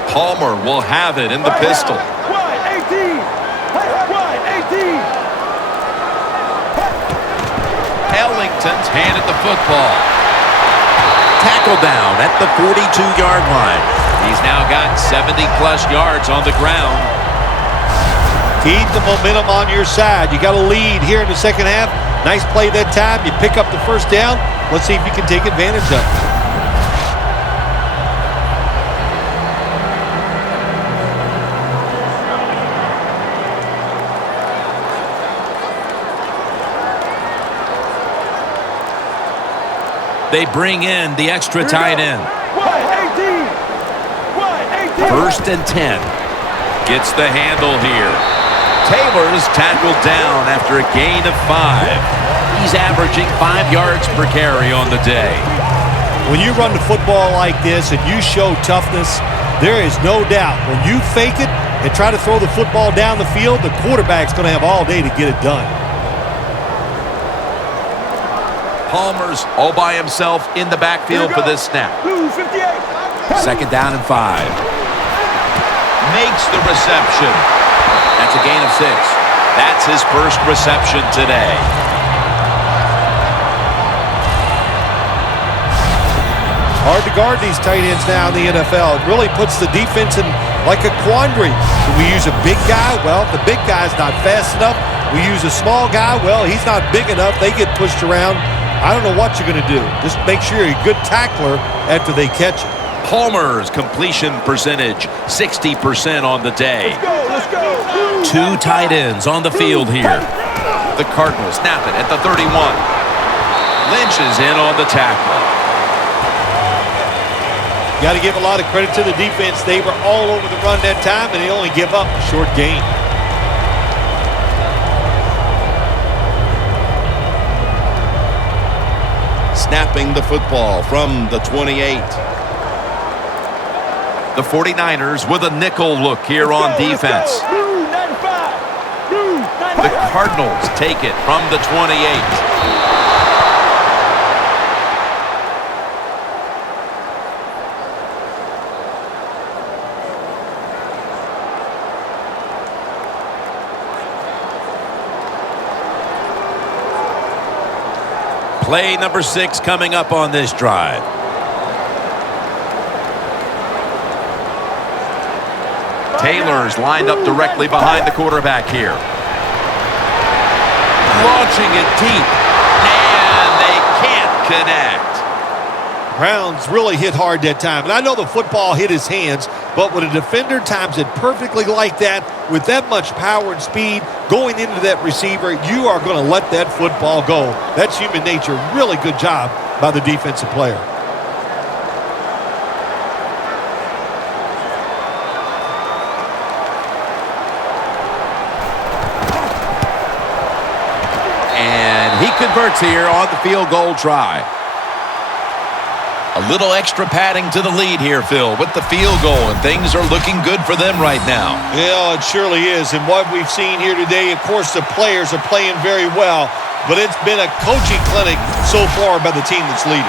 Palmer will have it in the pistol. Wide 18. Wide 18. Ellington's handed the football. Tackle down at the 42-yard line. He's now got 70-plus yards on the ground. Keep the momentum on your side. You got a lead here in the second half. Nice play that time. You pick up the first down. Let's see if you can take advantage of it. They bring in the extra tight end. Wide 18. Wide 18. First and 10. Gets the handle here. Taylor's tackled down after a gain of 5. He's averaging 5 yards per carry on the day. When you run the football like this and you show toughness, there is no doubt when you fake it and try to throw the football down the field, the quarterback's going to have all day to get it done. Palmer's all by himself in the backfield for this snap. Blue 58. Second down and 5. Makes the reception. That's a gain of 6. That's his first reception today. Hard to guard these tight ends now in the NFL. It really puts the defense in like a quandary. Do we use a big guy? Well, if the big guy's not fast enough. We use a small guy. Well, he's not big enough. They get pushed around. I don't know what you're going to do. Just make sure you're a good tackler after they catch you. Palmer's completion percentage, 60% on the day. Let's go. 2 tight ends on the field here. The Cardinals snap it at the 31. Lynch is in on the tackle. Got to give a lot of credit to the defense. They were all over the run that time, and they only give up a short gain. Snapping the football from the 28. The 49ers with a nickel look here on defense. Blue 95. Blue 95. The Cardinals take it from the 28. Play number 6 coming up on this drive. Taylor's lined up directly behind the quarterback here. Launching it deep. And they can't connect. Browns really hit hard that time. And I know the football hit his hands, but when a defender times it perfectly like that, with that much power and speed going into that receiver, you are going to let that football go. That's human nature. Really good job by the defensive player. And he converts here on the field goal try. A little extra padding to the lead here, Phil, with the field goal, and things are looking good for them right now. Yeah, it surely is. And what we've seen here today, of course, the players are playing very well, but it's been a coaching clinic so far by the team that's leading.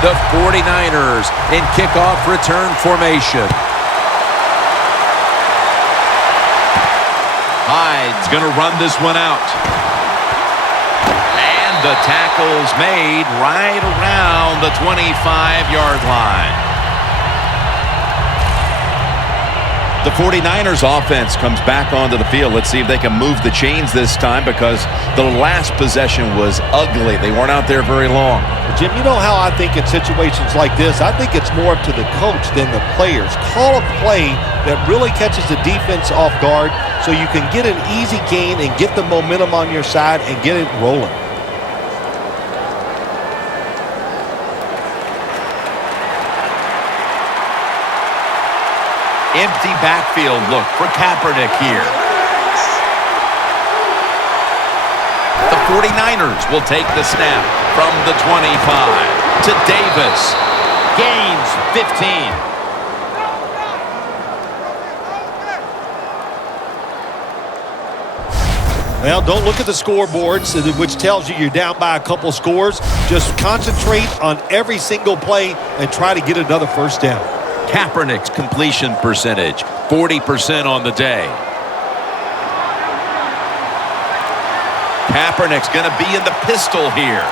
The 49ers in kickoff return formation. Hyde's going to run this one out. And the tackle's made right around the 25-yard line. The 49ers offense comes back onto the field. Let's see if they can move the chains this time, because the last possession was ugly. They weren't out there very long. Jim, you know how I think in situations like this, I think it's more up to the coach than the players. Call a play that really catches the defense off guard so you can get an easy gain and get the momentum on your side and get it rolling. Empty backfield look for Kaepernick here. The 49ers will take the snap from the 25 to Davis. Gains 15. Well, don't look at the scoreboards, which tells you you're down by a couple scores. Just concentrate on every single play and try to get another first down. Kaepernick's completion percentage, 40% on the day. Kaepernick's going to be in the pistol here.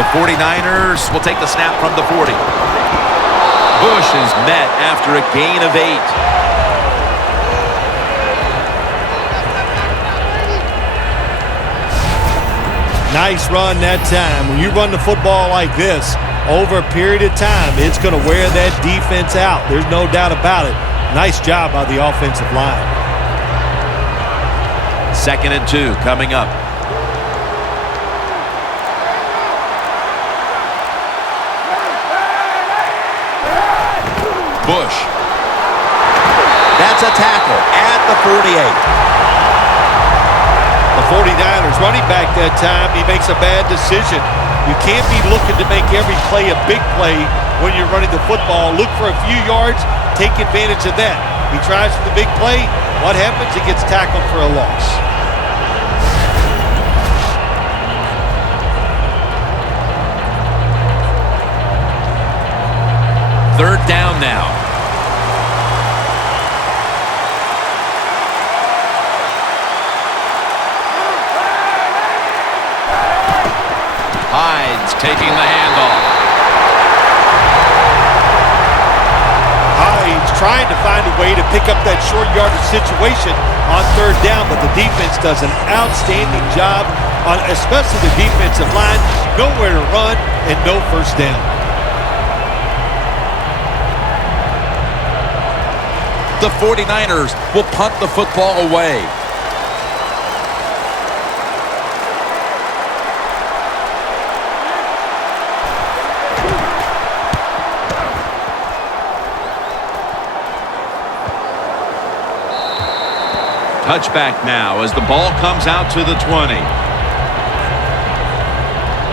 The 49ers will take the snap from the 40. Bush is met after a gain of 8. Nice run that time. When you run the football like this, over a period of time, it's going to wear that defense out. There's no doubt about it. Nice job by the offensive line. 2nd and 2 coming up. Bush. That's wants a tackle at the 48. The 49ers running back that time, he makes a bad decision. You can't be looking to make every play a big play when you're running the football. Look for a few yards, take advantage of that. He tries for the big play. What happens? He gets tackled for a loss. Third down now. Hyde's taking the handoff. Hyde's trying to find a way to pick up that short yardage situation on third down, but the defense does an outstanding job, on especially the defensive line. Nowhere to run and no first down. The 49ers will punt the football away. Touchback now as the ball comes out to the 20.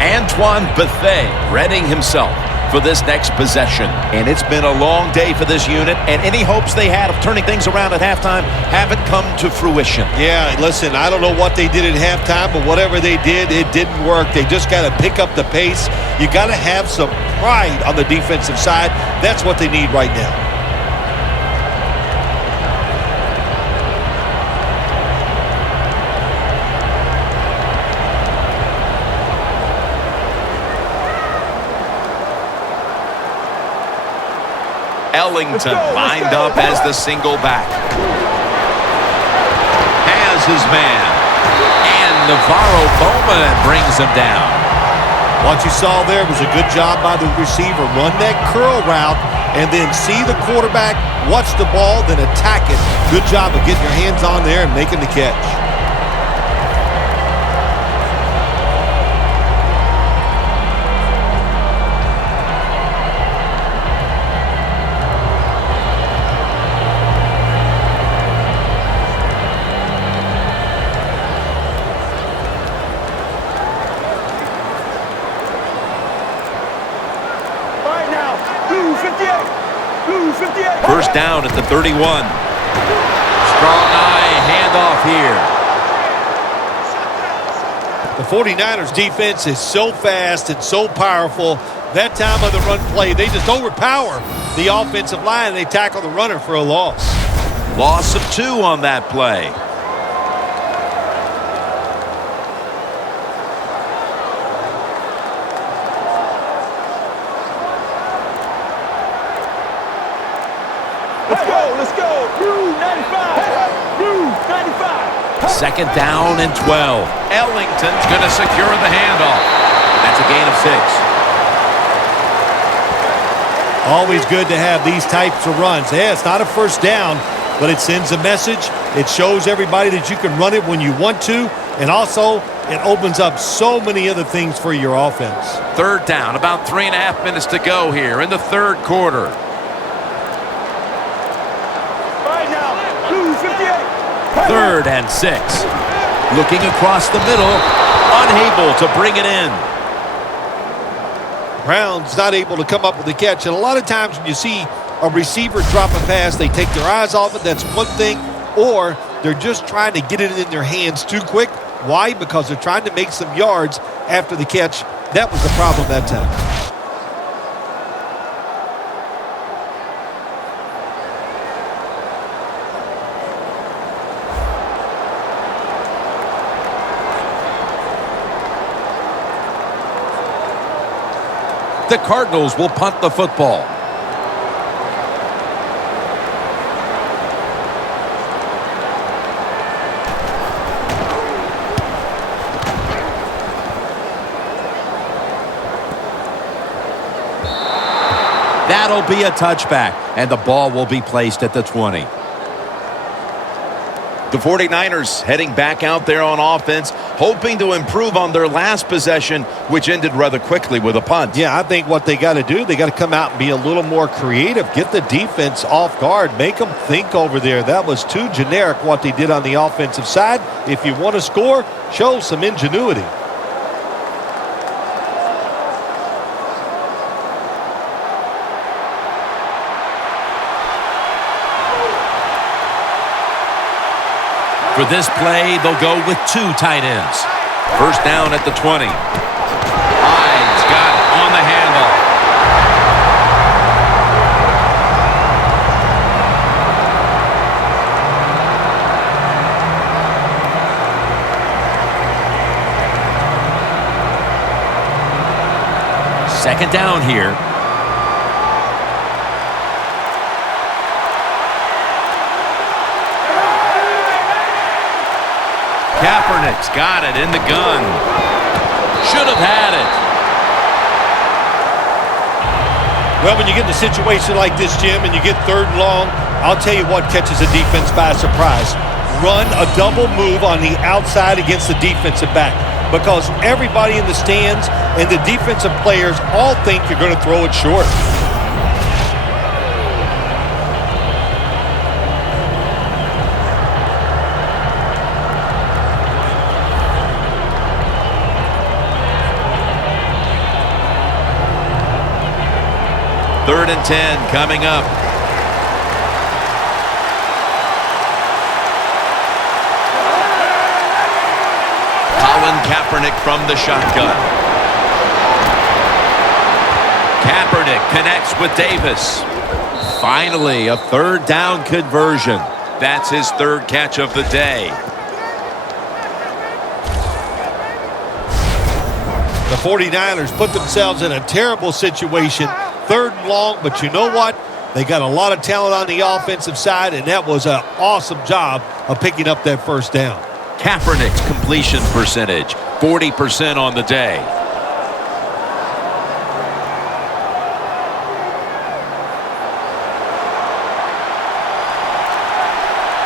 Antoine Bethea readying himself for this next possession. And it's been a long day for this unit, and any hopes they had of turning things around at halftime haven't come to fruition. Yeah, listen, I don't know what they did at halftime, but whatever they did, it didn't work. They just got to pick up the pace. You got to have some pride on the defensive side. That's what they need right now. Ellington lined up as the single back. Has his man. And Navarro Bowman brings him down. What you saw there was a good job by the receiver. Run that curl route and then see the quarterback, watch the ball, then attack it. Good job of getting your hands on there and making the catch. First down at the 31. Strong eye handoff here. The 49ers defense is so fast and so powerful. That time of the run play, they just overpower the offensive line. They tackle the runner for a loss. Loss of 2 on that play. Let's go. Blue 95. Blue 95. Second down and 12. Ellington's going to secure the handoff. That's a gain of 6. Always good to have these types of runs. Yeah, it's not a first down, but it sends a message. It shows everybody that you can run it when you want to, and also it opens up so many other things for your offense. Third down, about 3.5 minutes to go here in the third quarter. Right now, Blue 58. Third and 6. Looking across the middle, unable to bring it in. Brown's not able to come up with the catch. And a lot of times when you see a receiver drop a pass, they take their eyes off it. That's one thing. Or they're just trying to get it in their hands too quick. Why? Because they're trying to make some yards after the catch. That was the problem that time. The Cardinals will punt the football. That'll be a touchback, and the ball will be placed at the 20. The 49ers heading back out there on offense, hoping to improve on their last possession, which ended rather quickly with a punt. Yeah, I think what they got to do, they got to come out and be a little more creative. Get the defense off guard. Make them think over there. That was too generic what they did on the offensive side. If you want to score, show some ingenuity. For this play, they'll go with 2 tight ends. First down at the 20. Hyde's got it on the handle. Second down here. Kaepernick's got it in the gun. Should have had it. Well, when you get in a situation like this, Jim, and you get 3rd and long, I'll tell you what catches a defense by surprise. Run a double move on the outside against the defensive back, because everybody in the stands and the defensive players all think you're going to throw it short. Third and 10 coming up. Colin Kaepernick from the shotgun. Kaepernick connects with Davis. Finally, a 3rd down conversion. That's his 3rd catch of the day. The 49ers put themselves in a terrible situation. 3rd and long, but you know what? They got a lot of talent on the offensive side, and that was an awesome job of picking up that first down. Kaepernick's completion percentage, 40% on the day.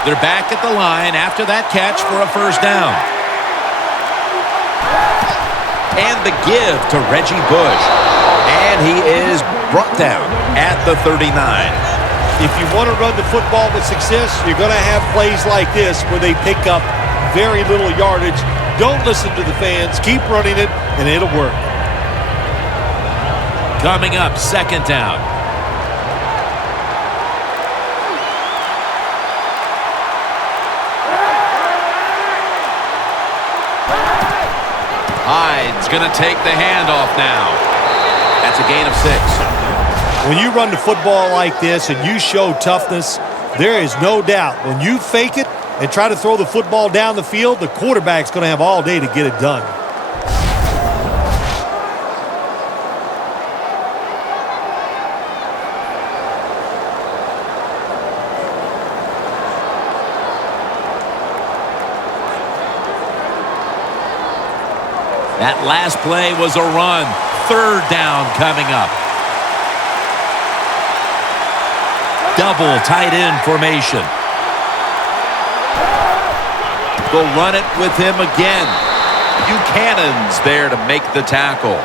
They're back at the line after that catch for a first down. And the give to Reggie Bush. And he is brought down at the 39. If you want to run the football with success, you're going to have plays like this where they pick up very little yardage. Don't listen to the fans. Keep running it, and it'll work. Coming up, 2nd down. Hyde's going to take the handoff now. That's a gain of 6. When you run the football like this and you show toughness, there is no doubt when you fake it and try to throw the football down the field, the quarterback's going to have all day to get it done. That last play was a run. 3rd down coming up. Double tight end formation. They'll run it with him again. Buchanan's there to make the tackle.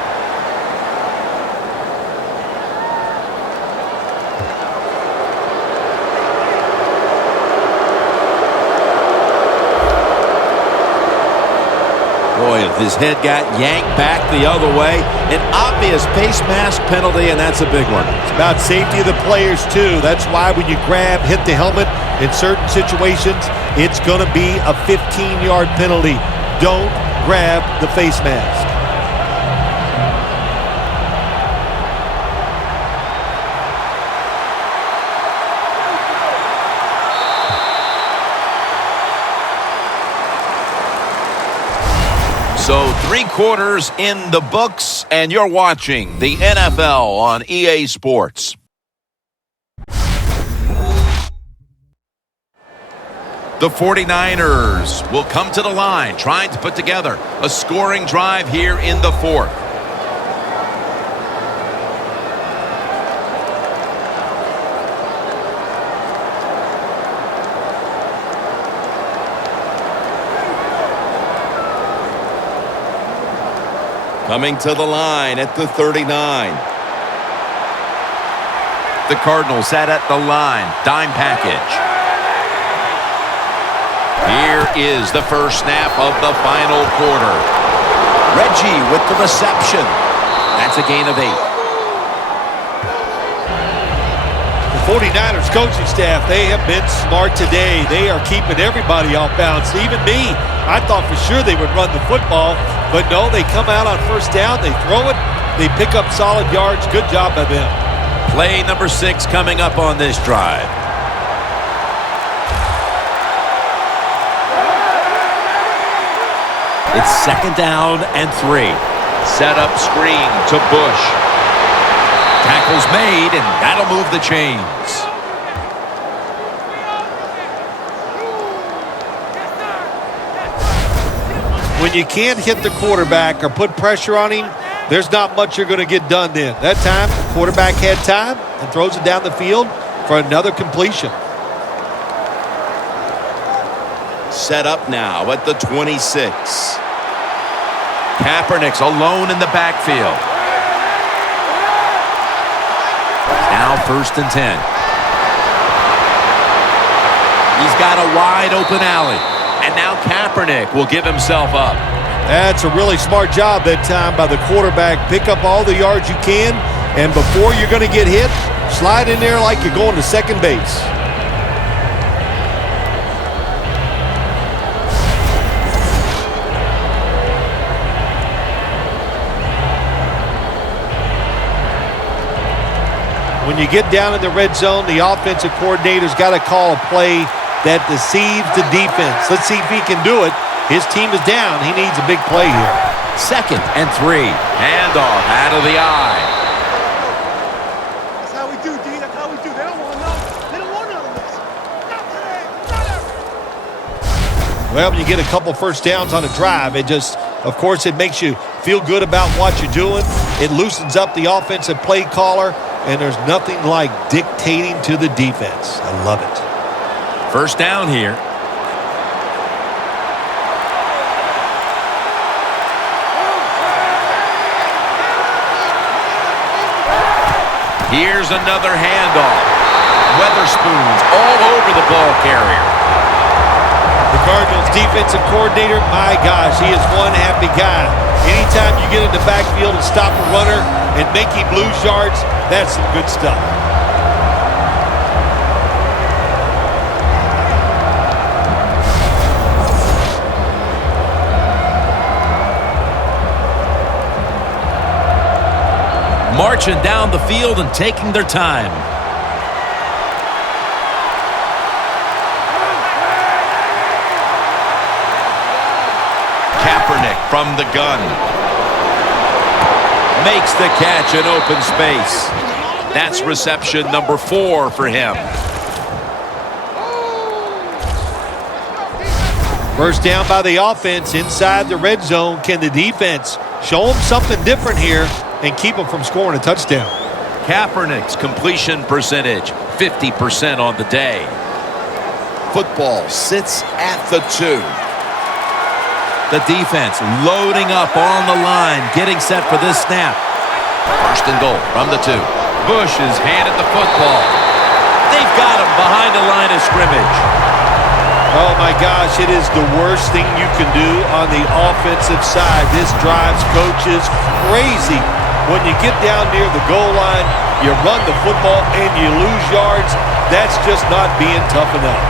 Boy, his head got yanked back the other way. An obvious face mask penalty, and that's a big one. It's about safety of the players, too. That's why when you grab, hit the helmet in certain situations, it's going to be a 15-yard penalty. Don't grab the face mask. So 3 quarters in the books, and you're watching the NFL on EA Sports. The 49ers will come to the line, trying to put together a scoring drive here in the 4th. Coming to the line at the 39. The Cardinals set at the line. Dime package. Here is the first snap of the final quarter. Reggie with the reception. That's a gain of 8. The 49ers coaching staff, they have been smart today. They are keeping everybody off balance. Even me, I thought for sure they would run the football, but no, they come out on first down, they throw it, they pick up solid yards. Good job by them. Play number 6 coming up on this drive. It's 2nd down and 3. Set up screen to Bush. Tackle's made, and that'll move the chains. When you can't hit the quarterback or put pressure on him, there's not much you're going to get done then. That time, the quarterback had time and throws it down the field for another completion. Set up now at the 26. Kaepernick's alone in the backfield. Now 1st and 10. He's got a wide open alley. And now Kaepernick will give himself up. That's a really smart job that time by the quarterback. Pick up all the yards you can, and before you're going to get hit, slide in there like you're going to second base. When you get down in the red zone, the offensive coordinator's got to call a play that deceives the defense. Let's see if he can do it. His team is down. He needs a big play here. 2nd and 3. Handoff out of the eye. That's how we do, D. That's how we do. They don't want none. They don't want none of this. Not today. Not ever. Well, when you get a couple first downs on a drive, it just, of course, it makes you feel good about what you're doing. It loosens up the offensive play caller, and there's nothing like dictating to the defense. I love it. 1st down here. Here's another handoff. Weatherspoons all over the ball carrier. The Cardinals defensive coordinator, my gosh, he is one happy guy. Anytime you get in the backfield and stop a runner and make him lose yards, that's some good stuff. Marching down the field and taking their time. Kaepernick from the gun. Makes the catch in open space. That's reception number 4 for him. First down by the offense inside the red zone. Can the defense show them something different here and keep them from scoring a touchdown? Kaepernick's completion percentage, 50% on the day. Football sits at the 2. The defense loading up on the line, getting set for this snap. 1st and goal from the 2. Bush is handed the football. They've got him behind the line of scrimmage. Oh my gosh, it is the worst thing you can do on the offensive side. This drives coaches crazy. When you get down near the goal line, you run the football and you lose yards. That's just not being tough enough.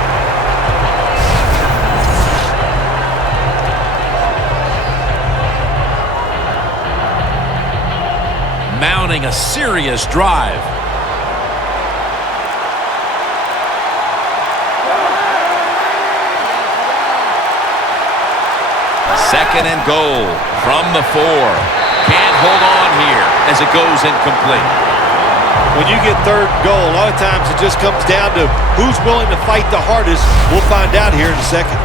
Mounting a serious drive. Second and goal from the 4. Can't hold on here as it goes incomplete. When you get 3rd and goal, a lot of times it just comes down to who's willing to fight the hardest. We'll find out here in a second.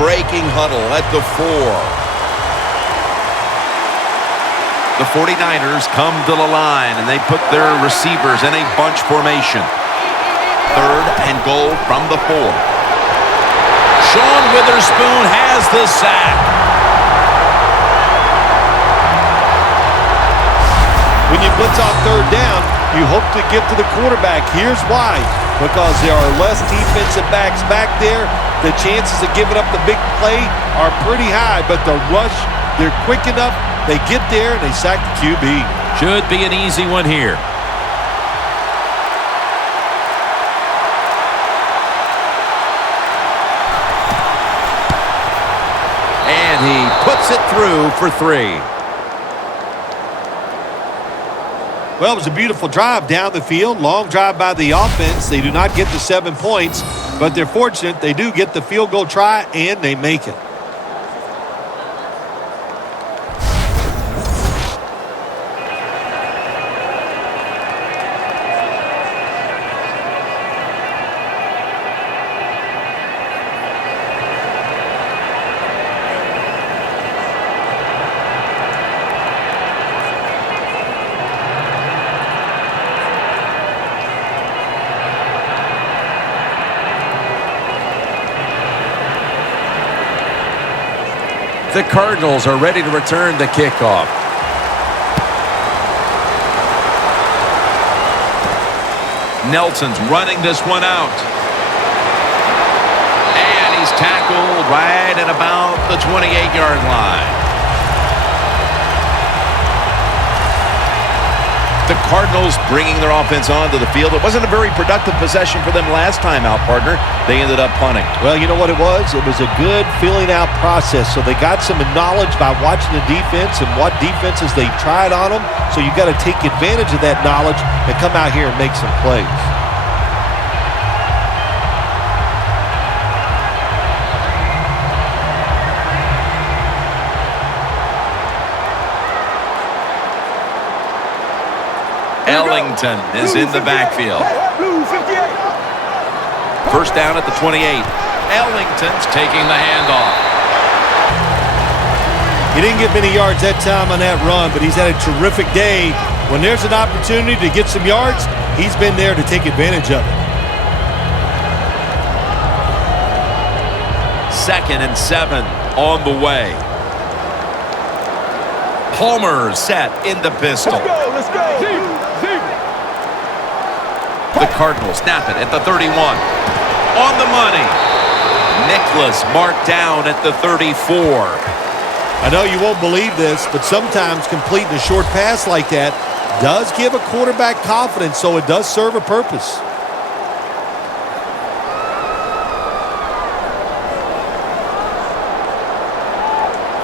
breaking huddle at the 4. The 49ers come to the line, and they put their receivers in a bunch formation. 3rd and goal from the 4. Sean Witherspoon has the sack. When you blitz on 3rd down, you hope to get to the quarterback. Here's why. Because there are less defensive backs back there. The chances of giving up the big play are pretty high, but the rush, they're quick enough. They get there, and they sack the QB. Should be an easy one here. And he puts it through for 3. Well, it was a beautiful drive down the field. Long drive by the offense. They do not get the 7 points, but they're fortunate. They do get the field goal try, and they make it. The Cardinals are ready to return the kickoff. Nelson's running this one out. And he's tackled right at about the 28-yard line. The Cardinals bringing their offense onto the field. It wasn't a very productive possession for them last time out, partner. They ended up punting. Well, you know what it was? It was a good filling out process. So they got some knowledge by watching the defense and what defenses they tried on them. So you got to take advantage of that knowledge and come out here and make some plays. Ellington is in the backfield. First down at the 28. Ellington's taking the handoff. He didn't get many yards that time on that run, but he's had a terrific day. When there's an opportunity to get some yards, he's been there to take advantage of it. 2nd and 7 on the way. Palmer set in the pistol. Let's go. The Cardinals snap it at the 31. On the money. Nicholas marked down at the 34. I know you won't believe this, but sometimes completing a short pass like that does give a quarterback confidence, so it does serve a purpose.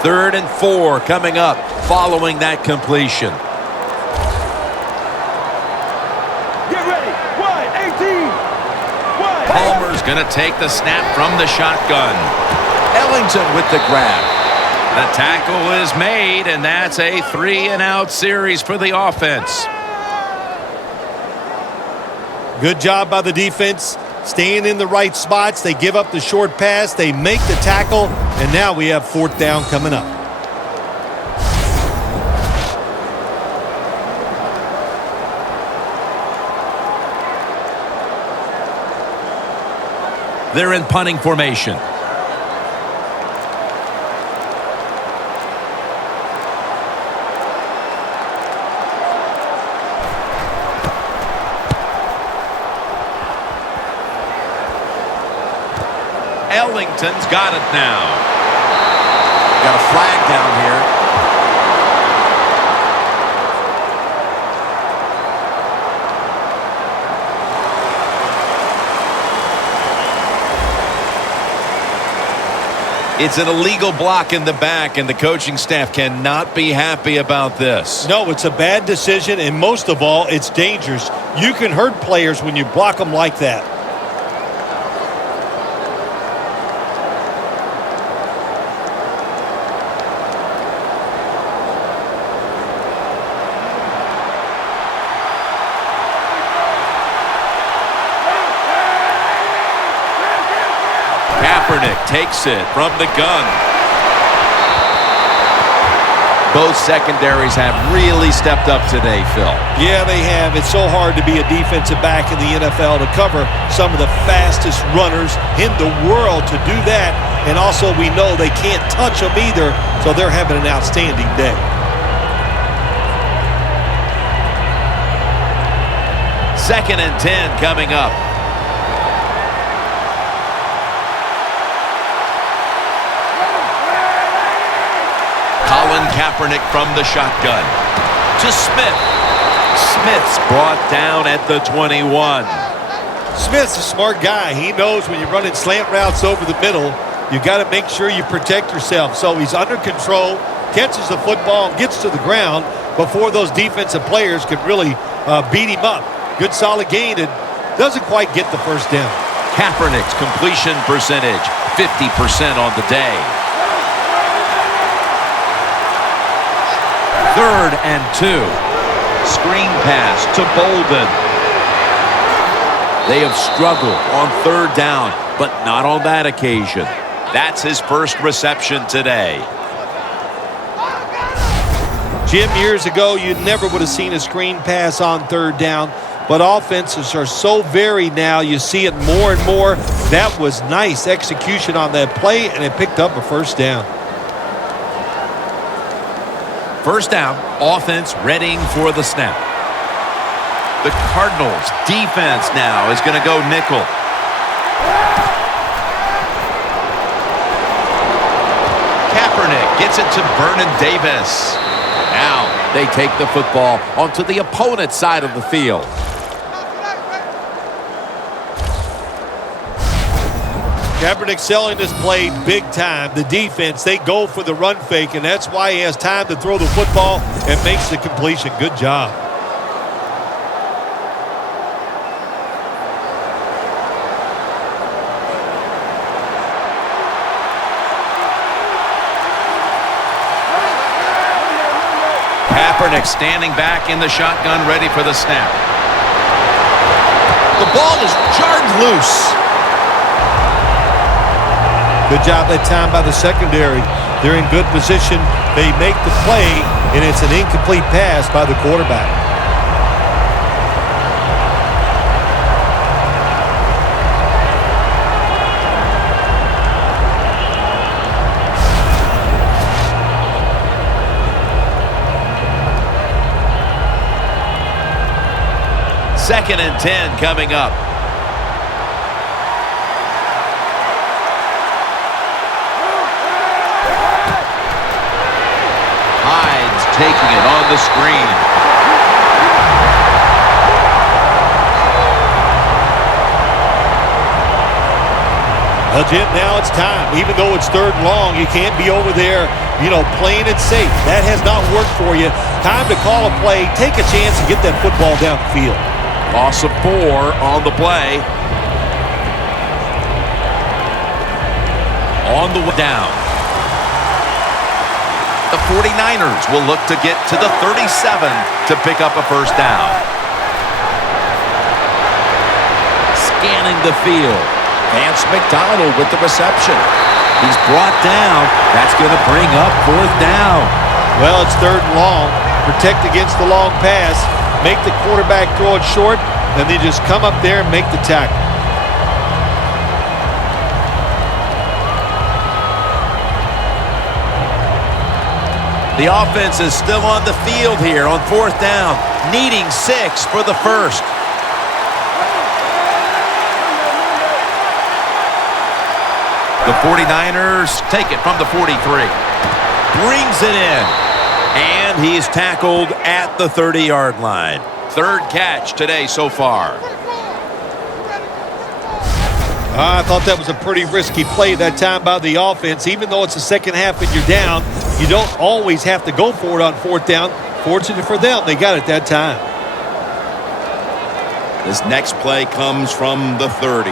Third and 4 coming up following that completion. Get ready. Wide, 18. Wide. Palmer's going to take the snap from the shotgun. Ellington with the grab. The tackle is made, and that's a 3-and-out series for the offense. Good job by the defense, staying in the right spots. They give up the short pass, they make the tackle, and now we have 4th down coming up. They're in punting formation. Ellington's got it now. Got a flag down here. It's an illegal block in the back, and the coaching staff cannot be happy about this. No, it's a bad decision, and most of all, it's dangerous. You can hurt players when you block them like that. Kaepernick takes it from the gun. Both secondaries have really stepped up today, Phil. Yeah, they have. It's so hard to be a defensive back in the NFL to cover some of the fastest runners in the world to do that. And also we know they can't touch them either, so they're having an outstanding day. Second and 10 coming up. Colin Kaepernick from the shotgun to Smith. Smith's brought down at the 21. Smith's a smart guy. He knows when you're running slant routes over the middle, you got to make sure you protect yourself. So he's under control, catches the football, and gets to the ground before those defensive players can really beat him up. Good solid gain and doesn't quite get the first down. Kaepernick's completion percentage, 50% on the day. Third and 2. Screen pass to Bolden. They have struggled on third down, but not on that occasion. That's his first reception today. Jim, years ago, you never would have seen a screen pass on third down, but offenses are so varied now. You see it more and more. That was nice execution on that play, and it picked up a first down. First down, offense readying for the snap. The Cardinals defense now is going to go nickel. Kaepernick gets it to Vernon Davis. Now they take the football onto the opponent's side of the field. Kaepernick selling this play big time. The defense, they go for the run fake, and that's why he has time to throw the football and makes the completion. Good job. Kaepernick standing back in the shotgun, ready for the snap. The ball is jarred loose. Good job that time by the secondary. They're in good position. They make the play, and it's an incomplete pass by the quarterback. Second and 10 coming up. Taking it on the screen. Well, Jim, now it's time. Even though it's third and long, you can't be over there, playing it safe. That has not worked for you. Time to call a play, take a chance, and get that football down the field. Loss of 4 on the play. On the way down. The 49ers will look to get to the 37 to pick up a first down. Scanning the field. Vance McDonald with the reception. He's brought down. That's going to bring up fourth down. Well, it's third and long. Protect against the long pass. Make the quarterback throw it short, and then just come up there and make the tackle. The offense is still on the field here on fourth down, needing 6 for the first. The 49ers take it from the 43. Brings it in. And he's tackled at the 30-yard line. Third catch today so far. I thought that was a pretty risky play that time by the offense. Even though it's the second half and you're down, you don't always have to go for it on fourth down. Fortunate for them, they got it that time. This next play comes from the 30.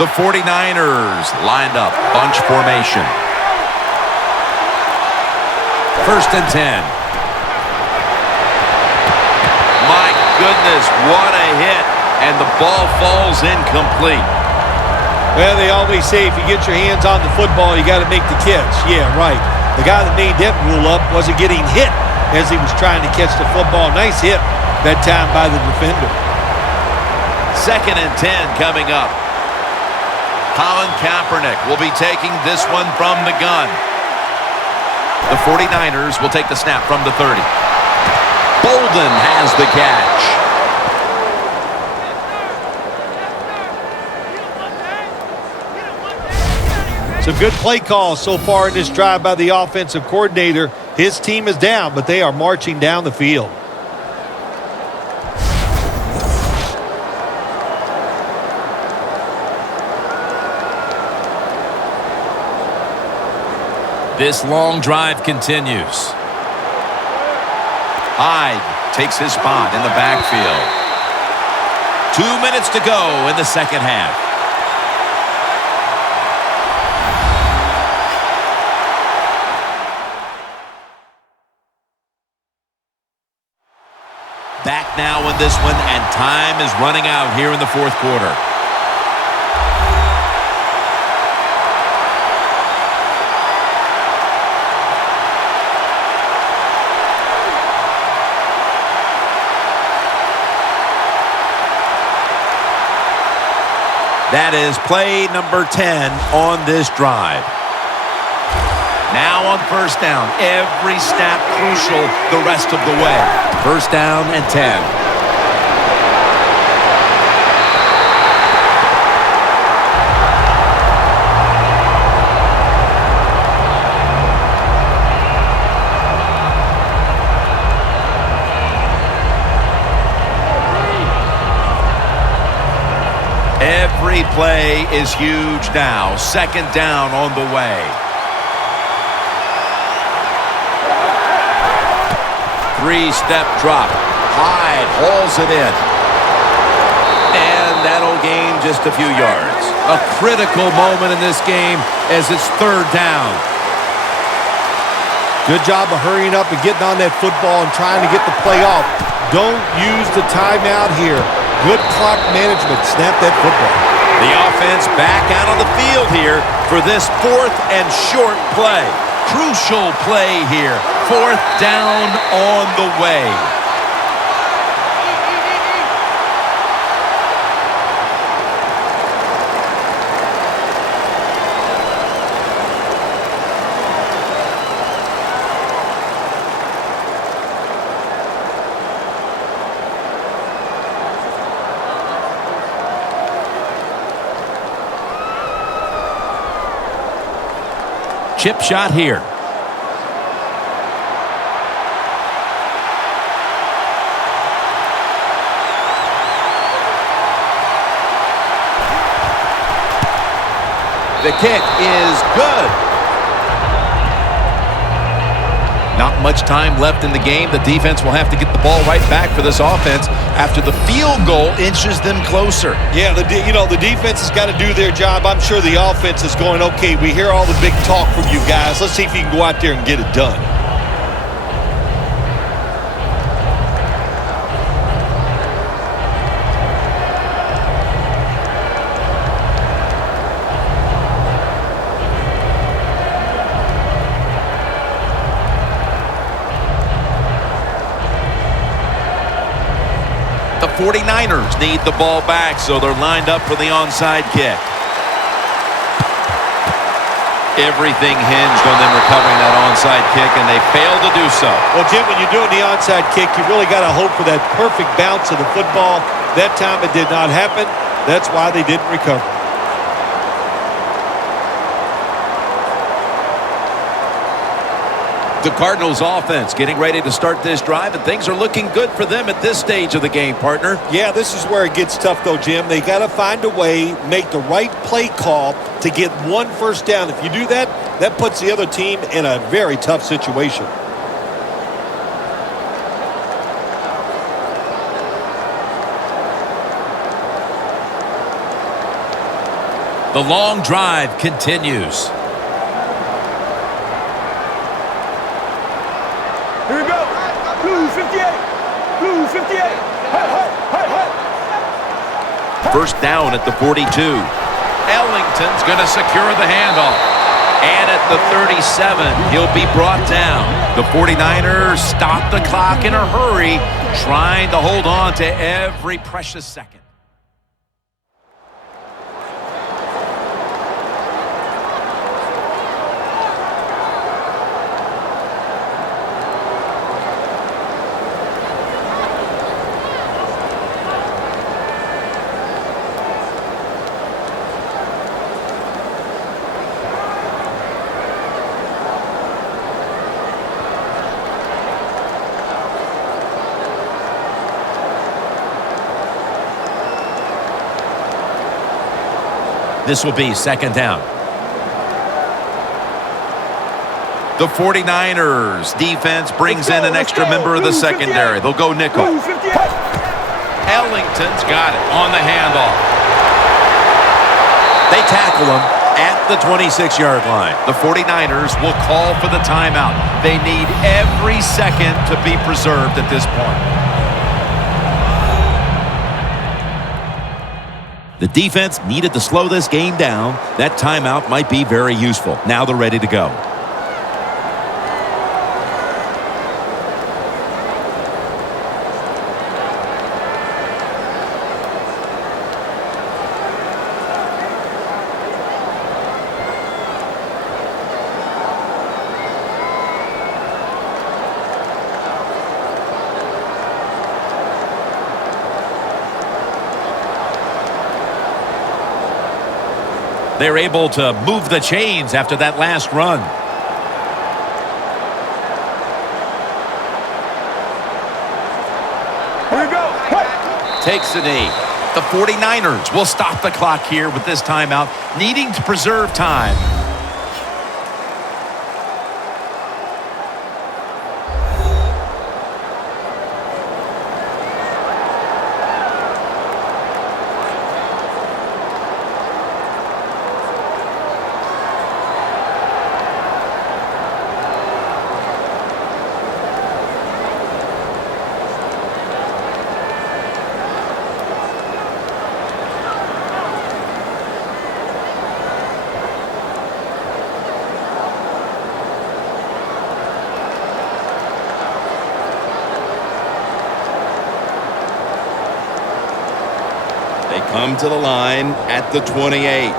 The 49ers lined up, bunch formation. First and 10. My goodness, what a hit. And the ball falls incomplete. Well, they always say if you get your hands on the football, you got to make the catch. Yeah, right. The guy that made that rule up wasn't getting hit as he was trying to catch the football. Nice hit that time by the defender. 2nd and 10 coming up. Colin Kaepernick will be taking this one from the gun. The 49ers will take the snap from the 30. Bolden has the catch. Some good play calls so far in this drive by the offensive coordinator. His team is down, but they are marching down the field. This long drive continues. Hyde takes his spot in the backfield. 2 minutes to go in the second half. Back now in this one, and time is running out here in the fourth quarter. That is play number 10 on this drive. Now on first down, every snap crucial the rest of the way. First down and 10. Every play is huge now. Second down on the way. 3-step drop. Hyde hauls it in. And that'll gain just a few yards. A critical moment in this game as it's third down. Good job of hurrying up and getting on that football and trying to get the play off. Don't use the timeout here. Good clock management. Snap that football. The offense back out on the field here for this 4th and short play. Crucial play here. 4th down on the way. Chip shot here. The kick is good. Not much time left in the game. The defense will have to get the ball right back for this offense after the field goal inches them closer. Yeah, the defense has got to do their job. I'm sure the offense is going, okay, we hear all the big talk from you guys. Let's see if you can go out there and get it done. The 49ers need the ball back, so they're lined up for the onside kick. Everything hinged on them recovering that onside kick, and they failed to do so. Well, Jim, when you're doing the onside kick, you really got to hope for that perfect bounce of the football. That time it did not happen. That's why they didn't recover. The Cardinals offense getting ready to start this drive, and things are looking good for them at this stage of the game, partner. Yeah, this is where it gets tough, though, Jim. They got to find a way, make the right play call to get one first down. If you do that, that puts the other team in a very tough situation. The long drive continues. Here we go. Blue 58. Blue 58. Hey, hey, hey, hey. First down at the 42. Ellington's going to secure the handoff. And at the 37, he'll be brought down. The 49ers stop the clock in a hurry, trying to hold on to every precious second. This will be second down. The 49ers defense brings in an extra member of the secondary. They'll go nickel. Ellington's got it on the handoff. They tackle him at the 26-yard line. The 49ers will call for the timeout. They need every second to be preserved at this point. The defense needed to slow this game down. That timeout might be very useful. Now they're ready to go. They're able to move the chains after that last run. Here we go. Takes the knee. The 49ers will stop the clock here with this timeout, needing to preserve time. Come to the line at the 28.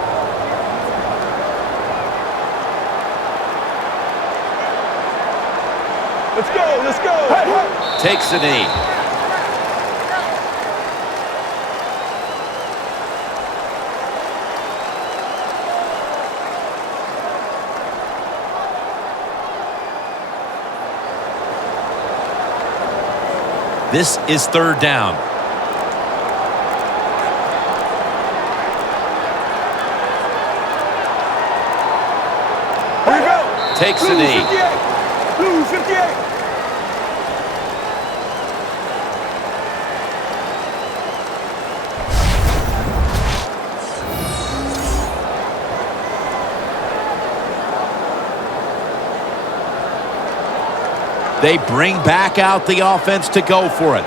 Let's go. Let's go. Hey. Takes the knee. This is third down. Takes the knee. Blue 58. They bring back out the offense to go for it.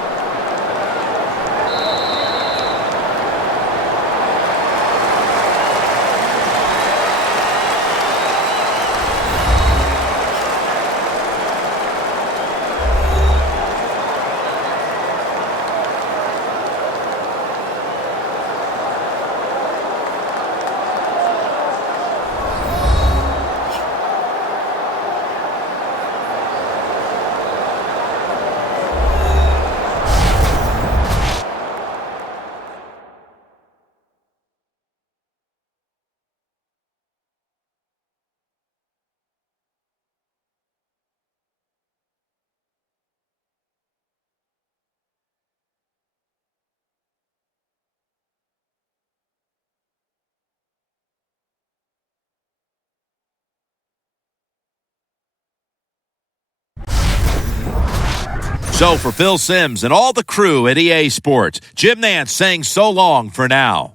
So for Phil Simms and all the crew at EA Sports, Jim Nantz saying so long for now.